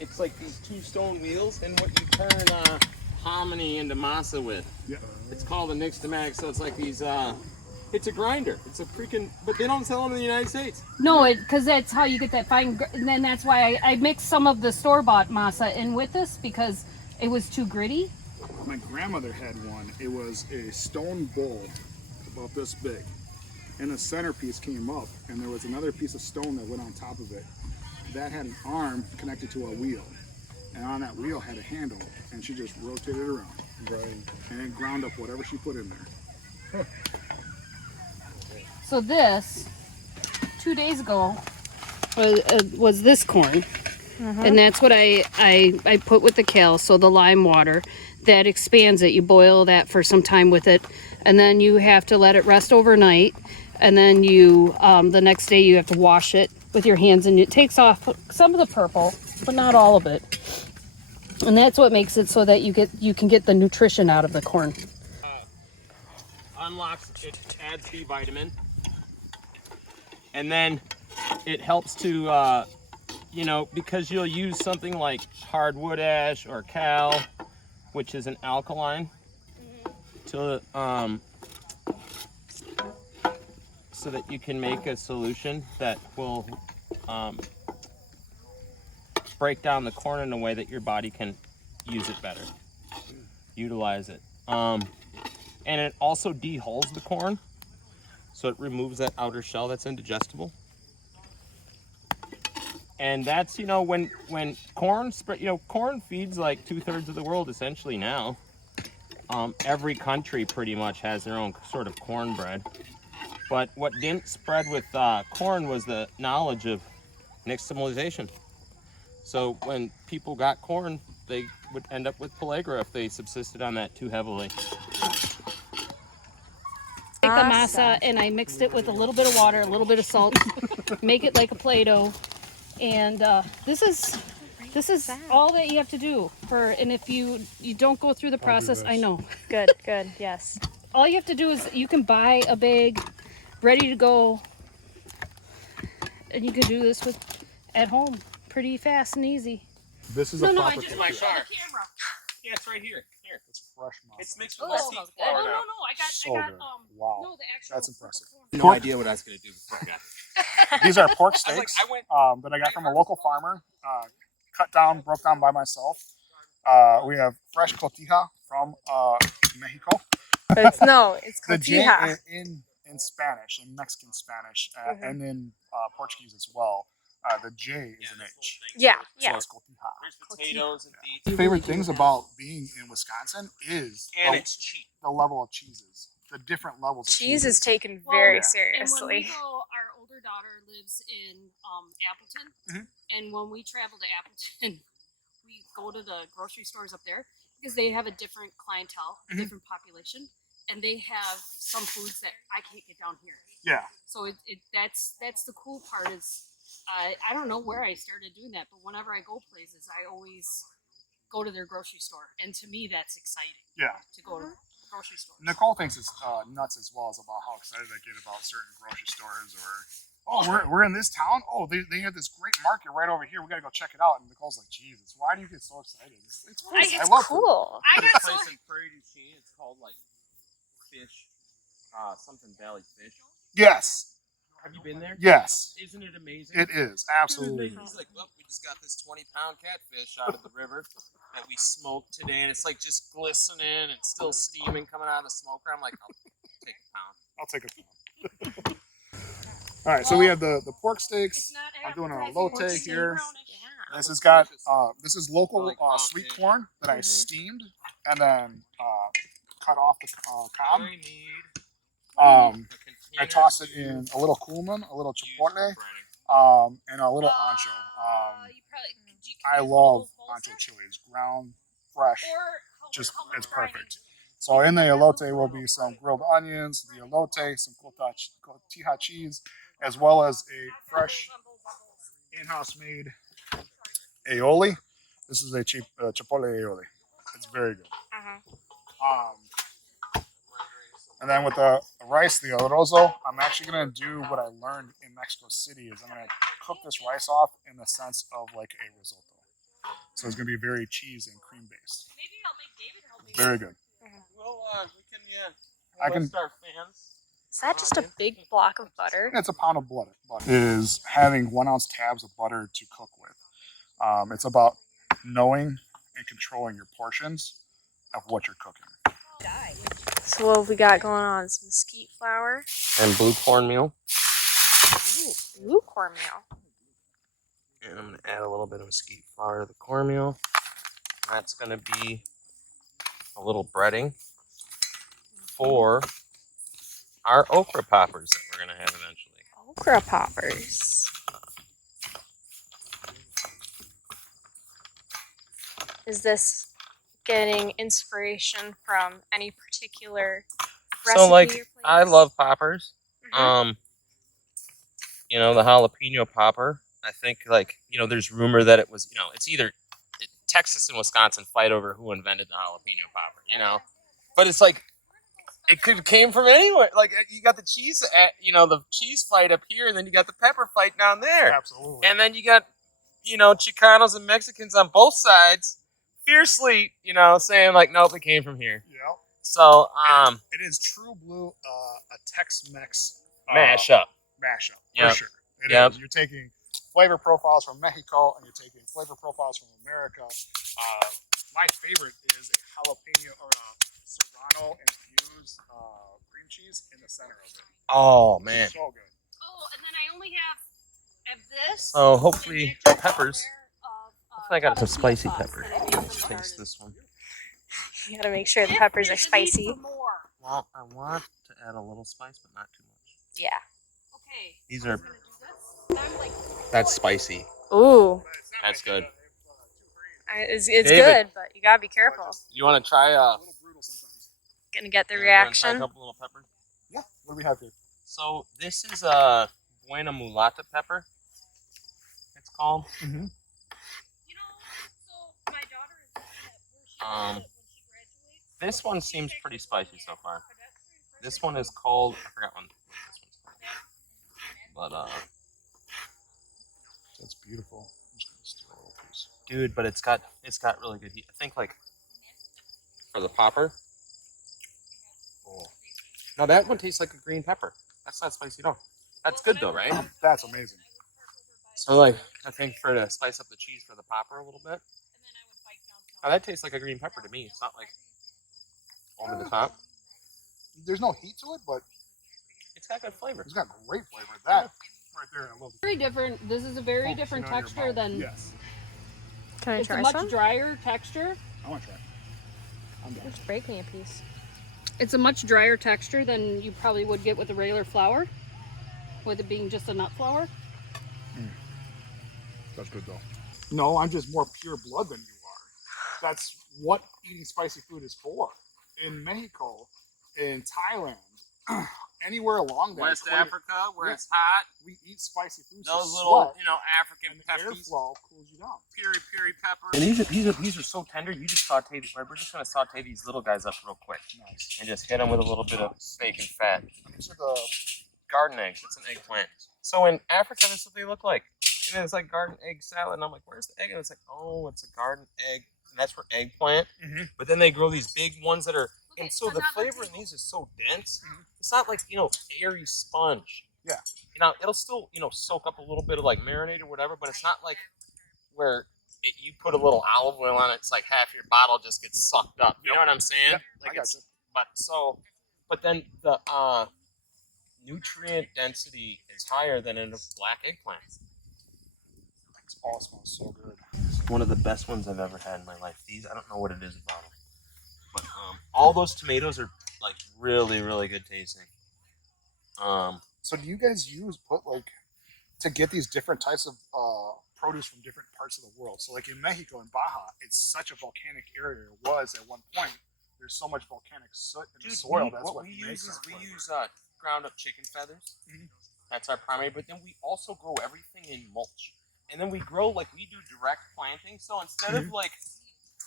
It's like these two stone wheels and what you turn hominy into masa with. Yeah. It's called a nixtamatic, so it's like these it's a grinder. It's a freaking, but they don't sell them in the United States. No, because that's how you get that fine. And then that's why I mixed some of the store-bought masa in with this because it was too gritty. My grandmother had one. It was a stone bowl about this big, and the centerpiece came up, and there was another piece of stone that went on top of it. That had an arm connected to a wheel, and on that wheel had a handle, and she just rotated it around. Right. And it ground up whatever she put in there. So this, 2 days ago, was this corn. And that's what I put with the kale, so the lime water. That expands it. You boil that for some time with it, and then you have to let it rest overnight. And then you, the next day you have to wash it with your hands, and it takes off some of the purple, but not all of it. And that's what makes it so that you can get the nutrition out of the corn. Unlocks, it adds B vitamin, and then it helps to because you'll use something like hardwood ash or cal, which is an alkaline, to so that you can make a solution that will break down the corn in a way that your body can use it better, utilize it. And it also dehulls the corn, so it removes that outer shell that's indigestible. And that's, when corn corn feeds like 2/3 of the world essentially now. Every country pretty much has their own sort of cornbread. But what didn't spread with corn was the knowledge of nixtamalization. So when people got corn, they would end up with pellagra if they subsisted on that too heavily. Take the masa and I mixed it with a little bit of water, a little bit of salt, make it like a Play-Doh, and this is all that you have to do and if you don't go through the process, I know. Good, yes. All you have to do is you can buy a bag ready to go, and you can do this at home pretty fast and easy. This is No, a I proper just my put it car. on the camera. Yeah, it's right here. Here. It's fresh masa. It's mixed with Oh, mesquite flour no, now. I got So good. Wow. no, the actual That's impressive. No idea what I was gonna do before I got here. These are pork I was like, steaks I went. that I got from a local farmer, broke down by myself. We have fresh cotija from Mexico. But it's The J cotija. in Spanish, in Mexican Spanish, and in Portuguese as well. The J is an H. Yeah. So it's cotija. There's potatoes and beets. My favorite things about being in Wisconsin is And it's cheap. the level of cheeses, the different levels of Cheese is cheeses. taken Well, very yeah. And when we seriously. go, our older older daughter lives in Appleton, Mhm. and when we travel to Appleton, we go to the grocery stores up there because they have a different clientele, Mhm. different population, and they have some foods that I can't get down here. Yeah. So that's the cool part is I don't know where I started doing that, but whenever I go places, I always go to their grocery store, and to me that's exciting. Yeah. To go to grocery stores. Nicole thinks it's nuts as well as about how excited I get about certain grocery stores or we're in this town. Oh, they have this great market right over here. We got to go check it out. And Nicole's like, Jesus, why do you get so excited? It's fun. It's I love food. cool. I There's got a so place in Prairie du Chien. It's called like Fish, something Valley Fish. Yes. Have you been there? Yes. Isn't it amazing? It is. Absolutely. He's like, look, we just got this 20-pound catfish out of the river that we smoked today, and it's like just glistening and still steaming coming out of the smoker. I'm like, I'll take a pound. I'll take a All right, so we have the pork steaks. it's not I'm doing a appetizing, elote it's here. brownish. Yeah. This has got this is I local like pound sweet cake. corn that I Mhm. steamed and then cut off the cob. I need I a container toss it to in a little cumin, a little use chipotle, for breading. and a little ancho. You probably, you I can use love little ancho pulses, chilies, ground, fresh. or how- Just how much it's brine perfect. is it? So in the elote will be some grilled onions, the elote, some cotija cheese, as well as a fresh in-house made aioli. This is a cheap chipotle aioli. It's very good. And then with the rice, the arrozo, I'm actually gonna do what I learned in Mexico City. Is I'm gonna cook this rice off in the sense of like a risotto. So it's gonna be very cheese and cream based. Maybe I'll make David help me. Very good. Well, we can, I can- list our fans. Is that just a big block of butter? It's a pound of butter. Is having 1 ounce tabs of butter to cook with. It's about knowing and controlling your portions of what you're cooking. So what have we got going on? Some mesquite flour. And blue cornmeal. Ooh, cornmeal. And I'm going to add a little bit of mesquite flour to the cornmeal. That's going to be a little breading for our okra poppers that we're going to have eventually. Okra poppers. Is this getting inspiration from any particular recipe? So, like, or I place? love poppers. Mhm. You know, the jalapeno popper. I think, like, you know, there's rumor that it was, you know, it's either Texas and Wisconsin fight over who invented the jalapeno popper, you know? But it's like, it could have came from anywhere. Like, you got the cheese, you know, the cheese fight up here, and then you got the pepper fight down there. Absolutely. And then you got, you know, Chicanos and Mexicans on both sides fiercely, you know, saying, like, nope, it came from here. Yep. So, It is true blue, a Tex-Mex mashup. mashup Yep. for sure. It Yep. is. You're taking flavor profiles from Mexico and you're taking flavor profiles from America. My favorite is a jalapeno or a serrano infused cream cheese in the center of it. Oh, man. So good. Oh, and then I only have this. Oh, hopefully and extra peppers. square of, Hopefully I got some jalapeno spicy sauce pepper. that I made from the Taste garden. this one. You gotta make sure the If peppers are there's a need spicy. for more. Well, I want to add a little spice, but not too much. Yeah. Okay. These I are- was gonna do this, and I'm like, That's spicy. Ooh, But it's not That's like good. it's David. good, but you gotta be careful. You want to try a little brutal sometimes. Gonna get the try a reaction. couple little peppers? Yeah. What do we have here? So this is a buena mulata pepper. It's called. Mm-hmm. you know, so my daughter is looking at where she Um, when she graduates. This one seems pretty spicy so far. This one is called. I forgot what this one's called. But That's beautiful. I'm just gonna steal a little piece. dude, but it's got really good heat. I think like for the popper. Oh. Now that one tastes like a green pepper. That's not spicy at all. That's good though, right? That's amazing. So like I think for to spice up the cheese for the popper a little bit. Now that tastes like a green pepper to me. It's not like over the top. There's no heat to it, but It's got good flavor. it's got great flavor. That right there, I love. Very different. This is a very Focusing different on your texture mouth. than. Yes. Can I It's a try much some? drier texture. I want to try. I'm down. Just break me a piece. It's a much drier texture than you probably would get with a regular flour. with it being just a nut flour. That's good though. No, I'm just more pure blood than you are. That's what eating spicy food is for. In Mexico, in Thailand, anywhere along that West equator, Africa, where yeah, it's hot. we eat spicy food. Those so little, sweat, you know, African and the peppers, airflow cools you down. piri pepper. And these are so tender. You just saute. We're just gonna saute these little guys up real quick, Nice. and just hit them with a little bit of bacon fat. These are the Garden eggs. It's an eggplant. So in Africa, that's what they look like. And it's like garden egg salad. And I'm like, where's the egg? And it's like, oh, it's a garden egg. And that's for eggplant. But then they grow these big ones that are, and so the flavor in these is so dense. It's not like, you know, airy sponge. Yeah. You know, it'll still, you know, soak up a little bit of like marinade or whatever, but it's not like where you put a little olive oil on it. It's like half your bottle just gets sucked up. You know what I'm saying? Yep, Like I it's, gotcha. but then the nutrient density is higher than in a black eggplant. It's all smells so good. One of the best ones I've ever had in my life. These, I don't know what it is about them, but all those tomatoes are like really, really good tasting. So do you guys put like to get these different types of produce from different parts of the world? So like in Mexico and Baja, it's such a volcanic area. It was at one point. There's so much volcanic soot in the soil. That's what we makes use is it. we use ground up chicken feathers. That's our primary. But then we also grow everything in mulch, and then we grow like we do direct planting. So instead of like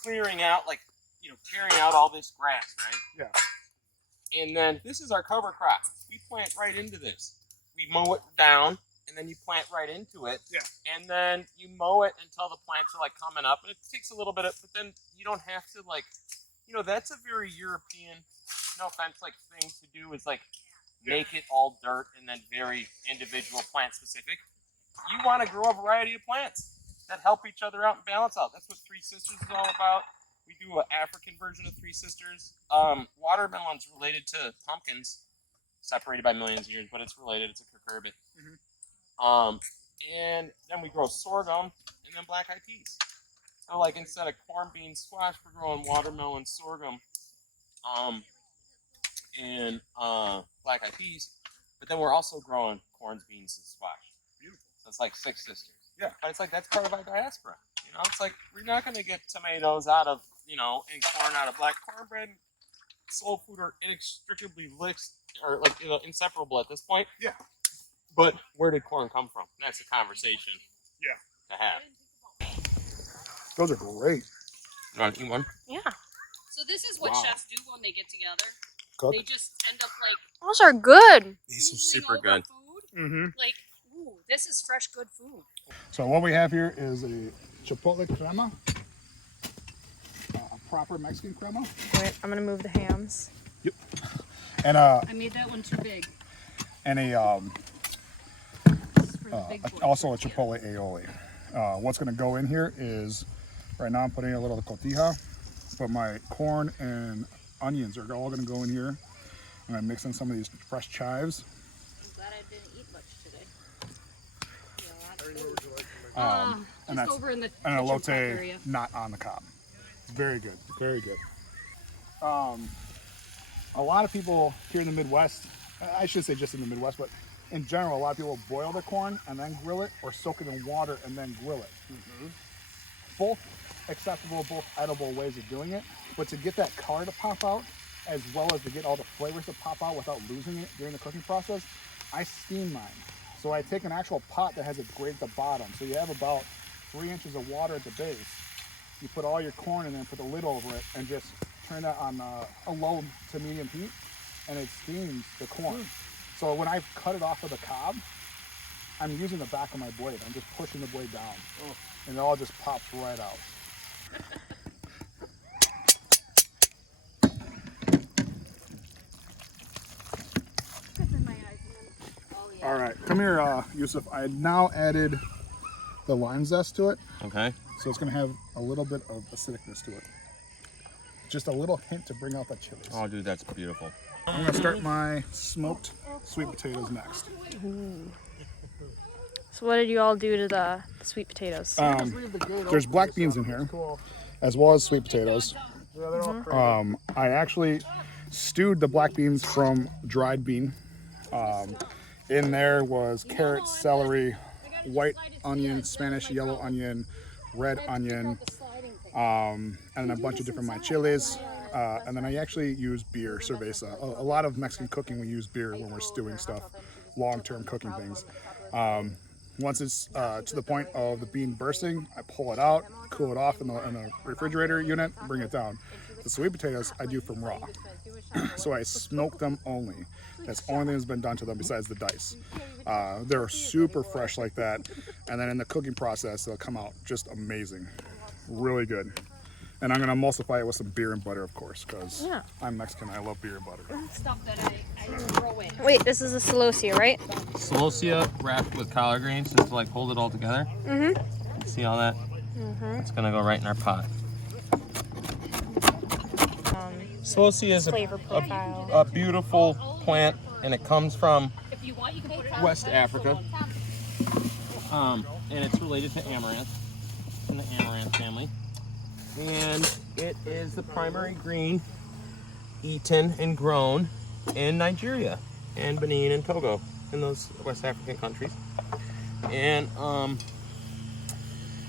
clearing out, like you know, tearing out all this grass, right? Yeah. And then this is our cover crop. We plant right into this. We mow it down, and then you plant right into it. Yeah. And then you mow it until the plants are like coming up, and it takes a little bit of, but then you don't have to like, you know, that's a very European, no offense, like thing to do is like make it all dirt and then very individual plant specific. You want to grow a variety of plants that help each other out and balance out. That's what Three Sisters is all about. We do an African version of Three Sisters. Watermelon's related to pumpkins, separated by millions of years, but it's related. It's a cucurbit. And then we grow sorghum and then black eyed peas. So like instead of corn, beans, squash, we're growing watermelon, sorghum, and black eyed peas. But then we're also growing corns, beans, and squash. Beautiful. So it's like Six Sisters. Yeah. But it's like that's part of our diaspora. You know, it's like we're not going to get tomatoes out of, you know, and corn out of black. Cornbread, soul food are inextricably linked, or like, you know, inseparable at this point. Yeah. But where did corn come from? That's a conversation. Yeah. To have. Those are great. You want to eat one? Yeah. So this is what Wow. chefs do when they get together. Cook. They just end up like Those are good. These are oozling super over good. Food. Like, ooh, this is fresh, good food. So what we have here is a Chipotle Crema, a proper Mexican crema, Wait, I'm gonna move the hams. and I made that one too big. a This is for the big boys. also a Chipotle aioli. What's going to go in here is, right now I'm putting a little cotija, but my corn and onions are all going to go in here. I'm going to mix in some of these fresh chives. I'm glad I didn't eat much today. And Just that's over in the and a kitchen prep elote area. not on the cob. It's very good, very good. A lot of people here in the Midwest, I should say just in the Midwest, but in general, a lot of people boil their corn and then grill it, or soak it in water and then grill it. Both acceptable, both edible ways of doing it, but to get that color to pop out, as well as to get all the flavors to pop out without losing it during the cooking process, I steam mine. So I take an actual pot that has a grate at the bottom. So you have about 3 inches of water at the base. You put all your corn in there and put the lid over it and just turn that on a low to medium heat, and it steams the corn. So when I cut it off of the cob, I'm using the back of my blade. I'm just pushing the blade down, and it all just pops right out. All right, come here, Yusuf. I now added the lime zest to it, Okay. so it's gonna have a little bit of acidicness to it. Just a little hint to bring out the chilies. Oh, dude, that's beautiful. I'm gonna start my smoked sweet potatoes next. So what did you all do to the sweet potatoes? There's black beans in here, as well as sweet potatoes. I actually stewed the black beans from dried bean In there was carrots, celery, white onion, Spanish yellow onion, red onion, and then a bunch of different my chiles. And then I actually use beer, cerveza. A lot of Mexican cooking, we use beer when we're stewing stuff, long-term cooking things. Once it's to the point of the bean bursting, I pull it out, cool it off in the refrigerator unit, bring it down. The sweet potatoes I do from raw. So I smoke them only. That's the only thing that's been done to them besides the dice. They're super fresh like that. And then in the cooking process, they'll come out just amazing. Really good. And I'm going to emulsify it with some beer and butter, of course, because I'm Mexican. I love beer and butter. Stuff that I throw in. Wait, this is a celosia, right? Celosia wrapped with collard greens just to like hold it all together. Mm-hmm. See all that? It's gonna go right in our pot. Celosia is Flavor profile. a beautiful plant, and it comes from If you want, you can put it on West Africa. And it's related to amaranth, in the amaranth family. And it is the primary green eaten and grown in Nigeria and Benin and Togo, in those West African countries. And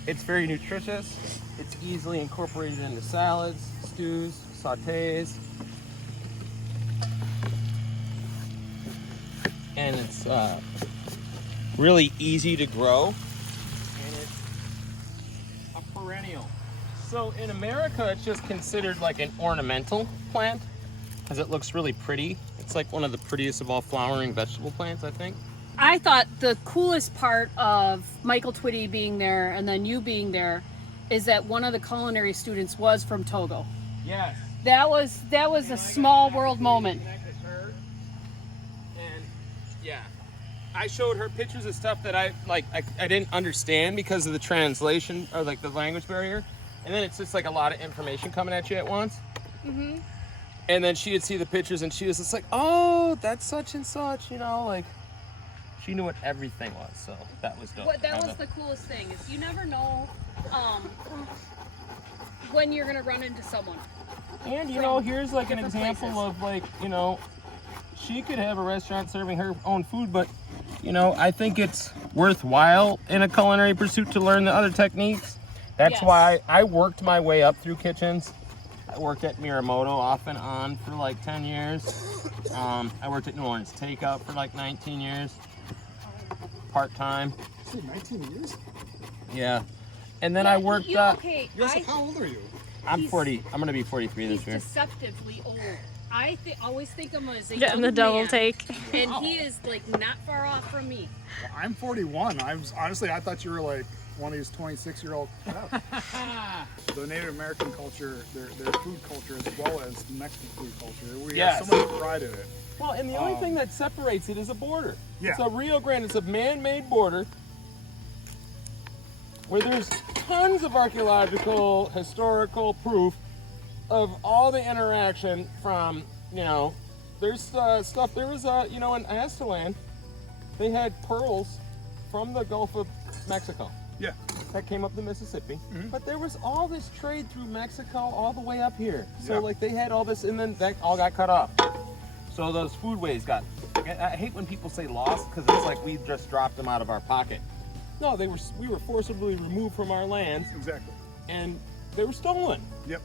it's very nutritious. It's easily incorporated into salads, stews, sautés. And it's really easy to grow. And it's a perennial. So in America, it's just considered like an ornamental plant because it looks really pretty. It's like one of the prettiest of all flowering vegetable plants, I think. I thought the coolest part of Michael Twitty being there and then you being there is that one of the culinary students was from Togo. Yes. That was a small world moment. And yeah, I showed her pictures of stuff that I didn't understand because of the translation or like the language barrier. And then it's just like a lot of information coming at you at once. Mm-hmm. And then she would see the pictures and she was just like, oh, that's such and such, you know, like she knew what everything was. So that was dope. That was the coolest thing is you never know when you're gonna run into someone. And you know, here's like an example of like, you know, she could have a restaurant serving her own food, but you know, I think it's worthwhile in a culinary pursuit to learn the other techniques. That's why I worked my way up through kitchens. I worked at Miramoto off and on for like 10 years. I worked at New Orleans Takeout for like 19 years, part-time. 19 years? Yeah. And then I worked... Yusuf, how old are you? I'm 40. I'm going to be 43 this year. He's deceptively old. I always think of him as a Getting young the double man, take. and he is like not far off from me. Well, I'm 41. I thought you were like one of these 26-year-old crap. The Native American culture, their food culture, as well as Mexican food culture, we have so much pride in it. Well, and the only thing that separates it is a border. Yeah. So Rio Grande is a man-made border where there's tons of archaeological, historical proof of all the interaction from, you know, there's stuff, there was, you know, in Aztlan, they had pearls from the Gulf of Mexico. Yeah. That came up the Mississippi. But there was all this trade through Mexico all the way up here. So like they had all this and then that all got cut off. So those foodways got, I hate when people say lost because it's like we just dropped them out of our pocket. No, we were forcibly removed from our lands. Exactly. And they were stolen. Yep.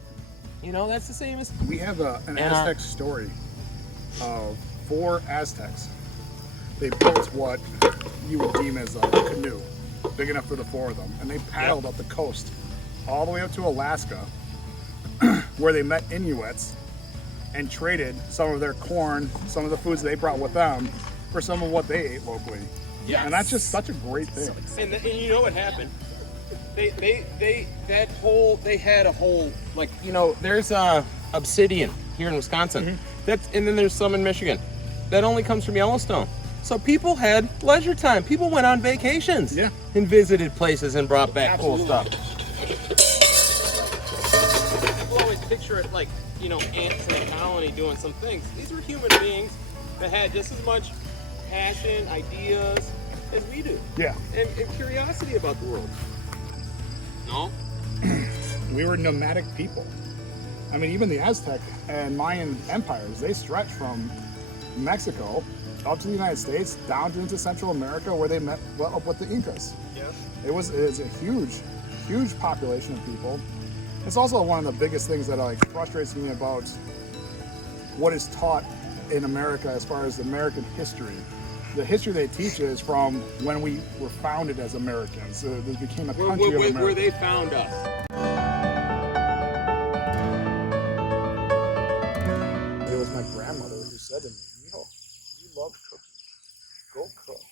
You know, that's the same as... We have an Aztec story of 4 Aztecs. They built what you would deem as a canoe, big enough for the 4 of them, and they paddled up the coast all the way up to Alaska, where they met Inuits and traded some of their corn, some of the foods they brought with them, for some of what they ate locally. Yeah, and that's just such a great thing. And you know what happened? They had a whole, like, you know, there's obsidian here in Wisconsin. And then there's some in Michigan. That only comes from Yellowstone. So people had leisure time. People went on vacations and visited places and brought back cool stuff. People always picture it like, you know, ants in a colony doing some things. These were human beings that had just as much passion, ideas as we do. Yeah. And curiosity about the world. No? We were nomadic people. I mean, even the Aztec and Mayan empires, they stretched from Mexico up to the United States, down into Central America, where they met up with the Incas. Yeah. It was a huge population of people. It's also one of the biggest things that like frustrates me about what is taught in America as far as American history. The history they teach is from when we were founded as Americans. This became a country of America. Where they found us. It was my grandmother who said to me, "Mijo, you love cooking. Go cook."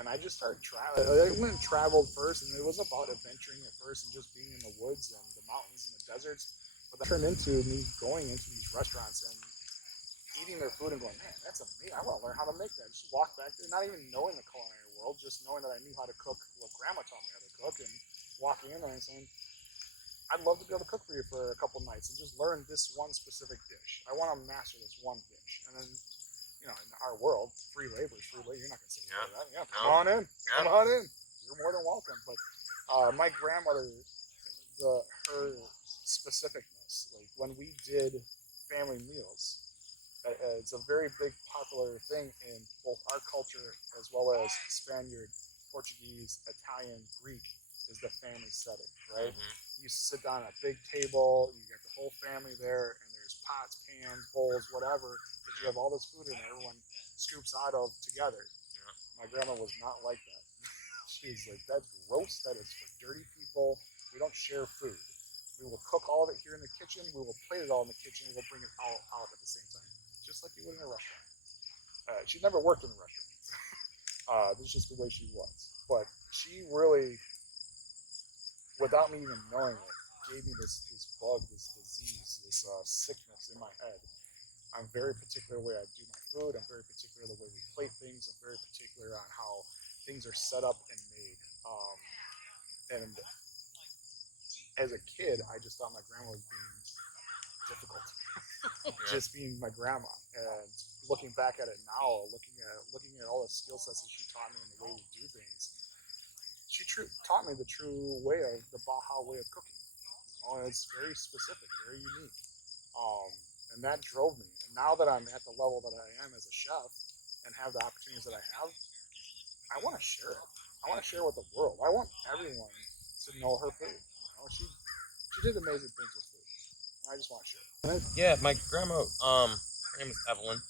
And I just started traveling. I went and traveled first, and it was about adventuring at first and just being in the woods and the mountains and the deserts. But that turned into me going into these restaurants and eating their food and going, "Man, that's amazing. I want to learn how to make that." Just walk back there, not even knowing the culinary world, just knowing that I knew how to cook what Grandma taught me how to cook, and walking in there and saying, "I'd love to be able to cook for you for a couple nights and just learn this one specific dish. I want to master this one dish." And then, you know, in our world, free labor is free labor. You're not going to say that. Yeah, come on in. Come on in. You're more than welcome. But my grandmother, her specificness, like when we did family meals, it's a very big popular thing in both our culture as well as Spaniard, Portuguese, Italian, Greek, is the family setting, right? Mm-hmm. You sit down at a big table, you got the whole family there, and there's pots, pans, bowls, whatever, that you have all this food in there, everyone scoops out of together. Yeah. My grandma was not like that. She's like, "That's gross, that is for dirty people, we don't share food. We will cook all of it here in the kitchen, we will plate it all in the kitchen, we'll bring it all out at the same time." Just like you would in a restaurant. She never worked in a restaurant. This is just the way she was. But she really, without me even knowing it, gave me this bug, this disease, this sickness in my head. I'm very particular the way I do my food. I'm very particular the way we plate things. I'm very particular on how things are set up and made. And as a kid, I just thought my grandma was being difficult. Just being my grandma. And looking back at it now, looking at all the skill sets that she taught me and the way we do things, she taught me the true way of the Baja way of cooking. You know, it's very specific, very unique. And that drove me. And now that I'm at the level that I am as a chef and have the opportunities that I have, I want to share it. I want to share it with the world. I want everyone to know her food. You know, she did amazing things with food. I just want to share it. Yeah, my grandma, her name is Evelyn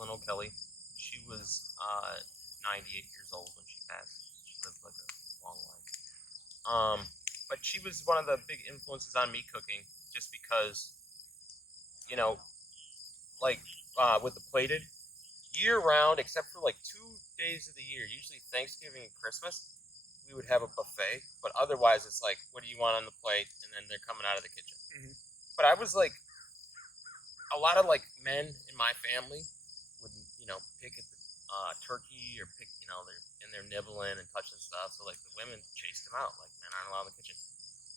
O'Kelly. She was 98 years old when she passed. She lived like a long life. But she was one of the big influences on me cooking, just because, you know, like with the plated, year round, except for like 2 days of the year, usually Thanksgiving and Christmas, we would have a buffet. But otherwise, it's like, what do you want on the plate? And then they're coming out of the kitchen. Mm-hmm. But I was like, a lot of like men in my family would, you know, pick at the turkey or pick, you know, they're nibbling and touching stuff. So like the women chased them out, like men aren't allowed in the kitchen.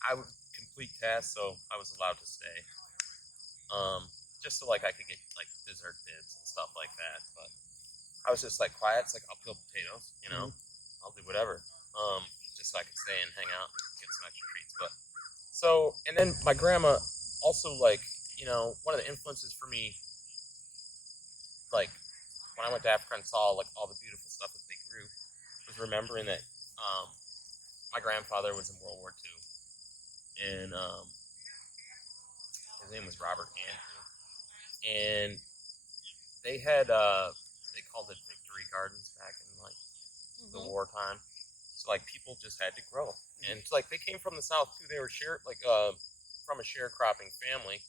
I would complete tasks, so I was allowed to stay. Just so like I could get like dessert dibs and stuff like that. But I was just like quiet. It's like, I'll peel potatoes, you know, I'll do whatever. Just so I could stay and hang out and get some extra treats. But so, and then my grandma also, like, you know, one of the influences for me, like when I went to Africa and saw like all the beautiful stuff that they grew, was remembering that my grandfather was in World War II, and his name was Robert Andrew, and they had they called it victory gardens back in like the wartime. So like people just had to grow, and it's like they came from the South too. They were from a sharecropping family.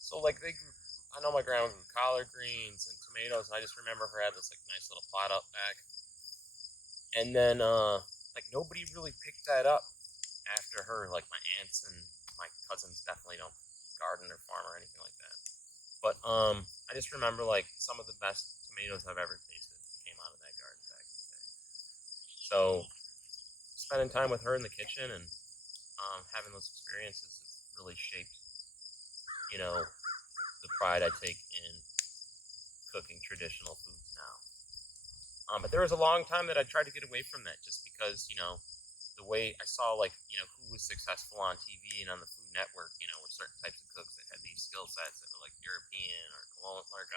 So like they grew, I know my grandma grew collard greens and tomatoes, and I just remember her had this like nice little plot up back. And then like nobody really picked that up after her. Like my aunts and my cousins definitely don't garden or farm or anything like that. But I just remember like some of the best tomatoes I've ever tasted came out of that garden back in the day. So spending time with her in the kitchen and having those experiences really shaped, you know, the pride I take in cooking traditional foods now. But there was a long time that I tried to get away from that, just because, you know, the way I saw, like, you know, who was successful on TV and on the Food Network, you know, were certain types of cooks that had these skill sets that were like European or colonial, like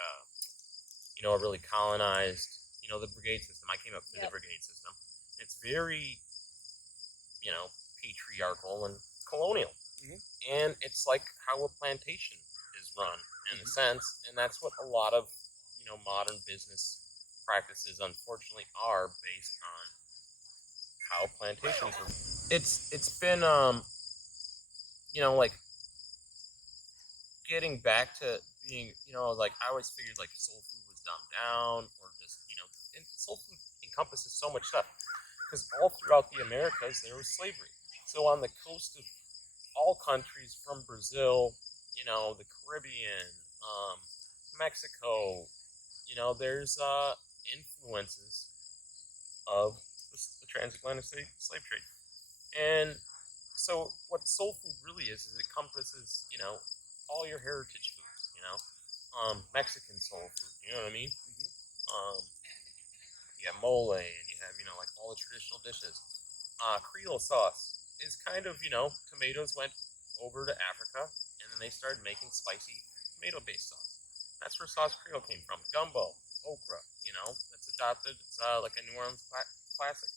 really colonized, the brigade system. I came up through the Yep. brigade system. It's very, patriarchal and colonial. And it's like how a plantation is run in a sense, and that's what a lot of, modern business practices unfortunately are based on how plantations are. It's been like getting back to being, like I always figured like soul food was dumbed down or just, and soul food encompasses so much stuff because all throughout the Americas there was slavery. So on the coast of all countries from Brazil, the Caribbean, Mexico, there's influences of the transatlantic slave trade. And so what soul food really is it encompasses, all your heritage foods, Mexican soul food, you know what I mean? You have mole and you have, like all the traditional dishes. Creole sauce is kind of, tomatoes went over to Africa and then they started making spicy tomato-based sauce. That's where sauce Creole came from. Gumbo, okra, that's adopted. It's like a New Orleans classic.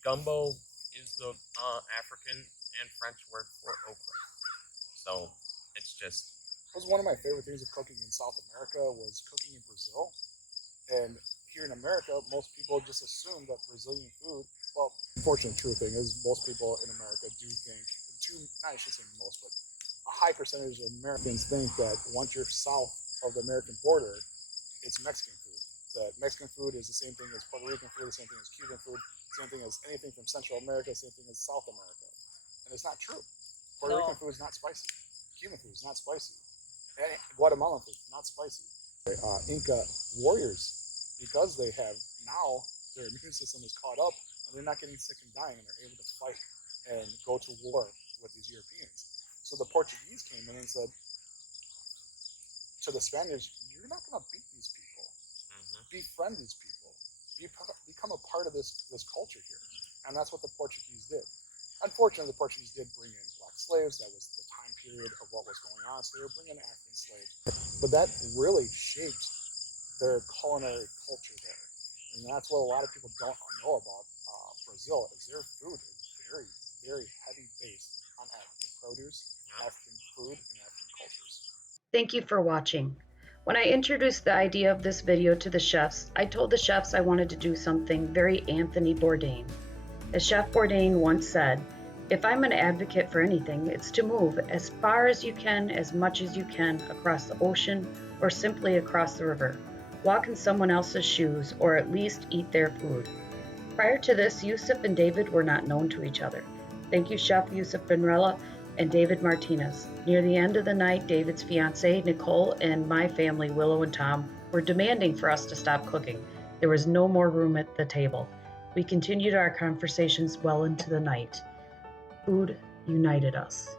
Gumbo is the African and French word for okra. So it's just. It was one of my favorite things of cooking in South America was cooking in Brazil. And here in America, most people just assume that Brazilian food, well, unfortunately, true thing is most people in America do think, I shouldn't say most, but a high percentage of Americans think that once you're south of the American border, it's Mexican food. That Mexican food is the same thing as Puerto Rican food, the same thing as Cuban food, the same thing as anything from Central America, the same thing as South America. And it's not true. Puerto Rican food is not spicy. Cuban food is not spicy. And Guatemalan food, not spicy. Inca warriors, because they have now their immune system is caught up and they're not getting sick and dying and they're able to fight and go to war with these Europeans. So the Portuguese came in and said to the Spaniards, you're not going to beat these people. Befriend these people. Become a part of this culture here. And that's what the Portuguese did. Unfortunately, the Portuguese did bring in black slaves. That was the time period of what was going on. So they were bringing African slaves. But that really shaped their culinary culture there. And that's what a lot of people don't know about Brazil, is their food is very, very heavy based on African produce, African food, and African cultures. Thank you for watching. When I introduced the idea of this video to the chefs, I told the chefs I wanted to do something very Anthony Bourdain. As Chef Bourdain once said, if I'm an advocate for anything, it's to move as far as you can, as much as you can, across the ocean or simply across the river. Walk in someone else's shoes or at least eat their food. Prior to this, Yusuf and David were not known to each other. Thank you, Chef Yusuf Benrella and David Martinez. Near the end of the night, David's fiancée, Nicole, and my family, Willow and Tom, were demanding for us to stop cooking. There was no more room at the table. We continued our conversations well into the night. Food united us.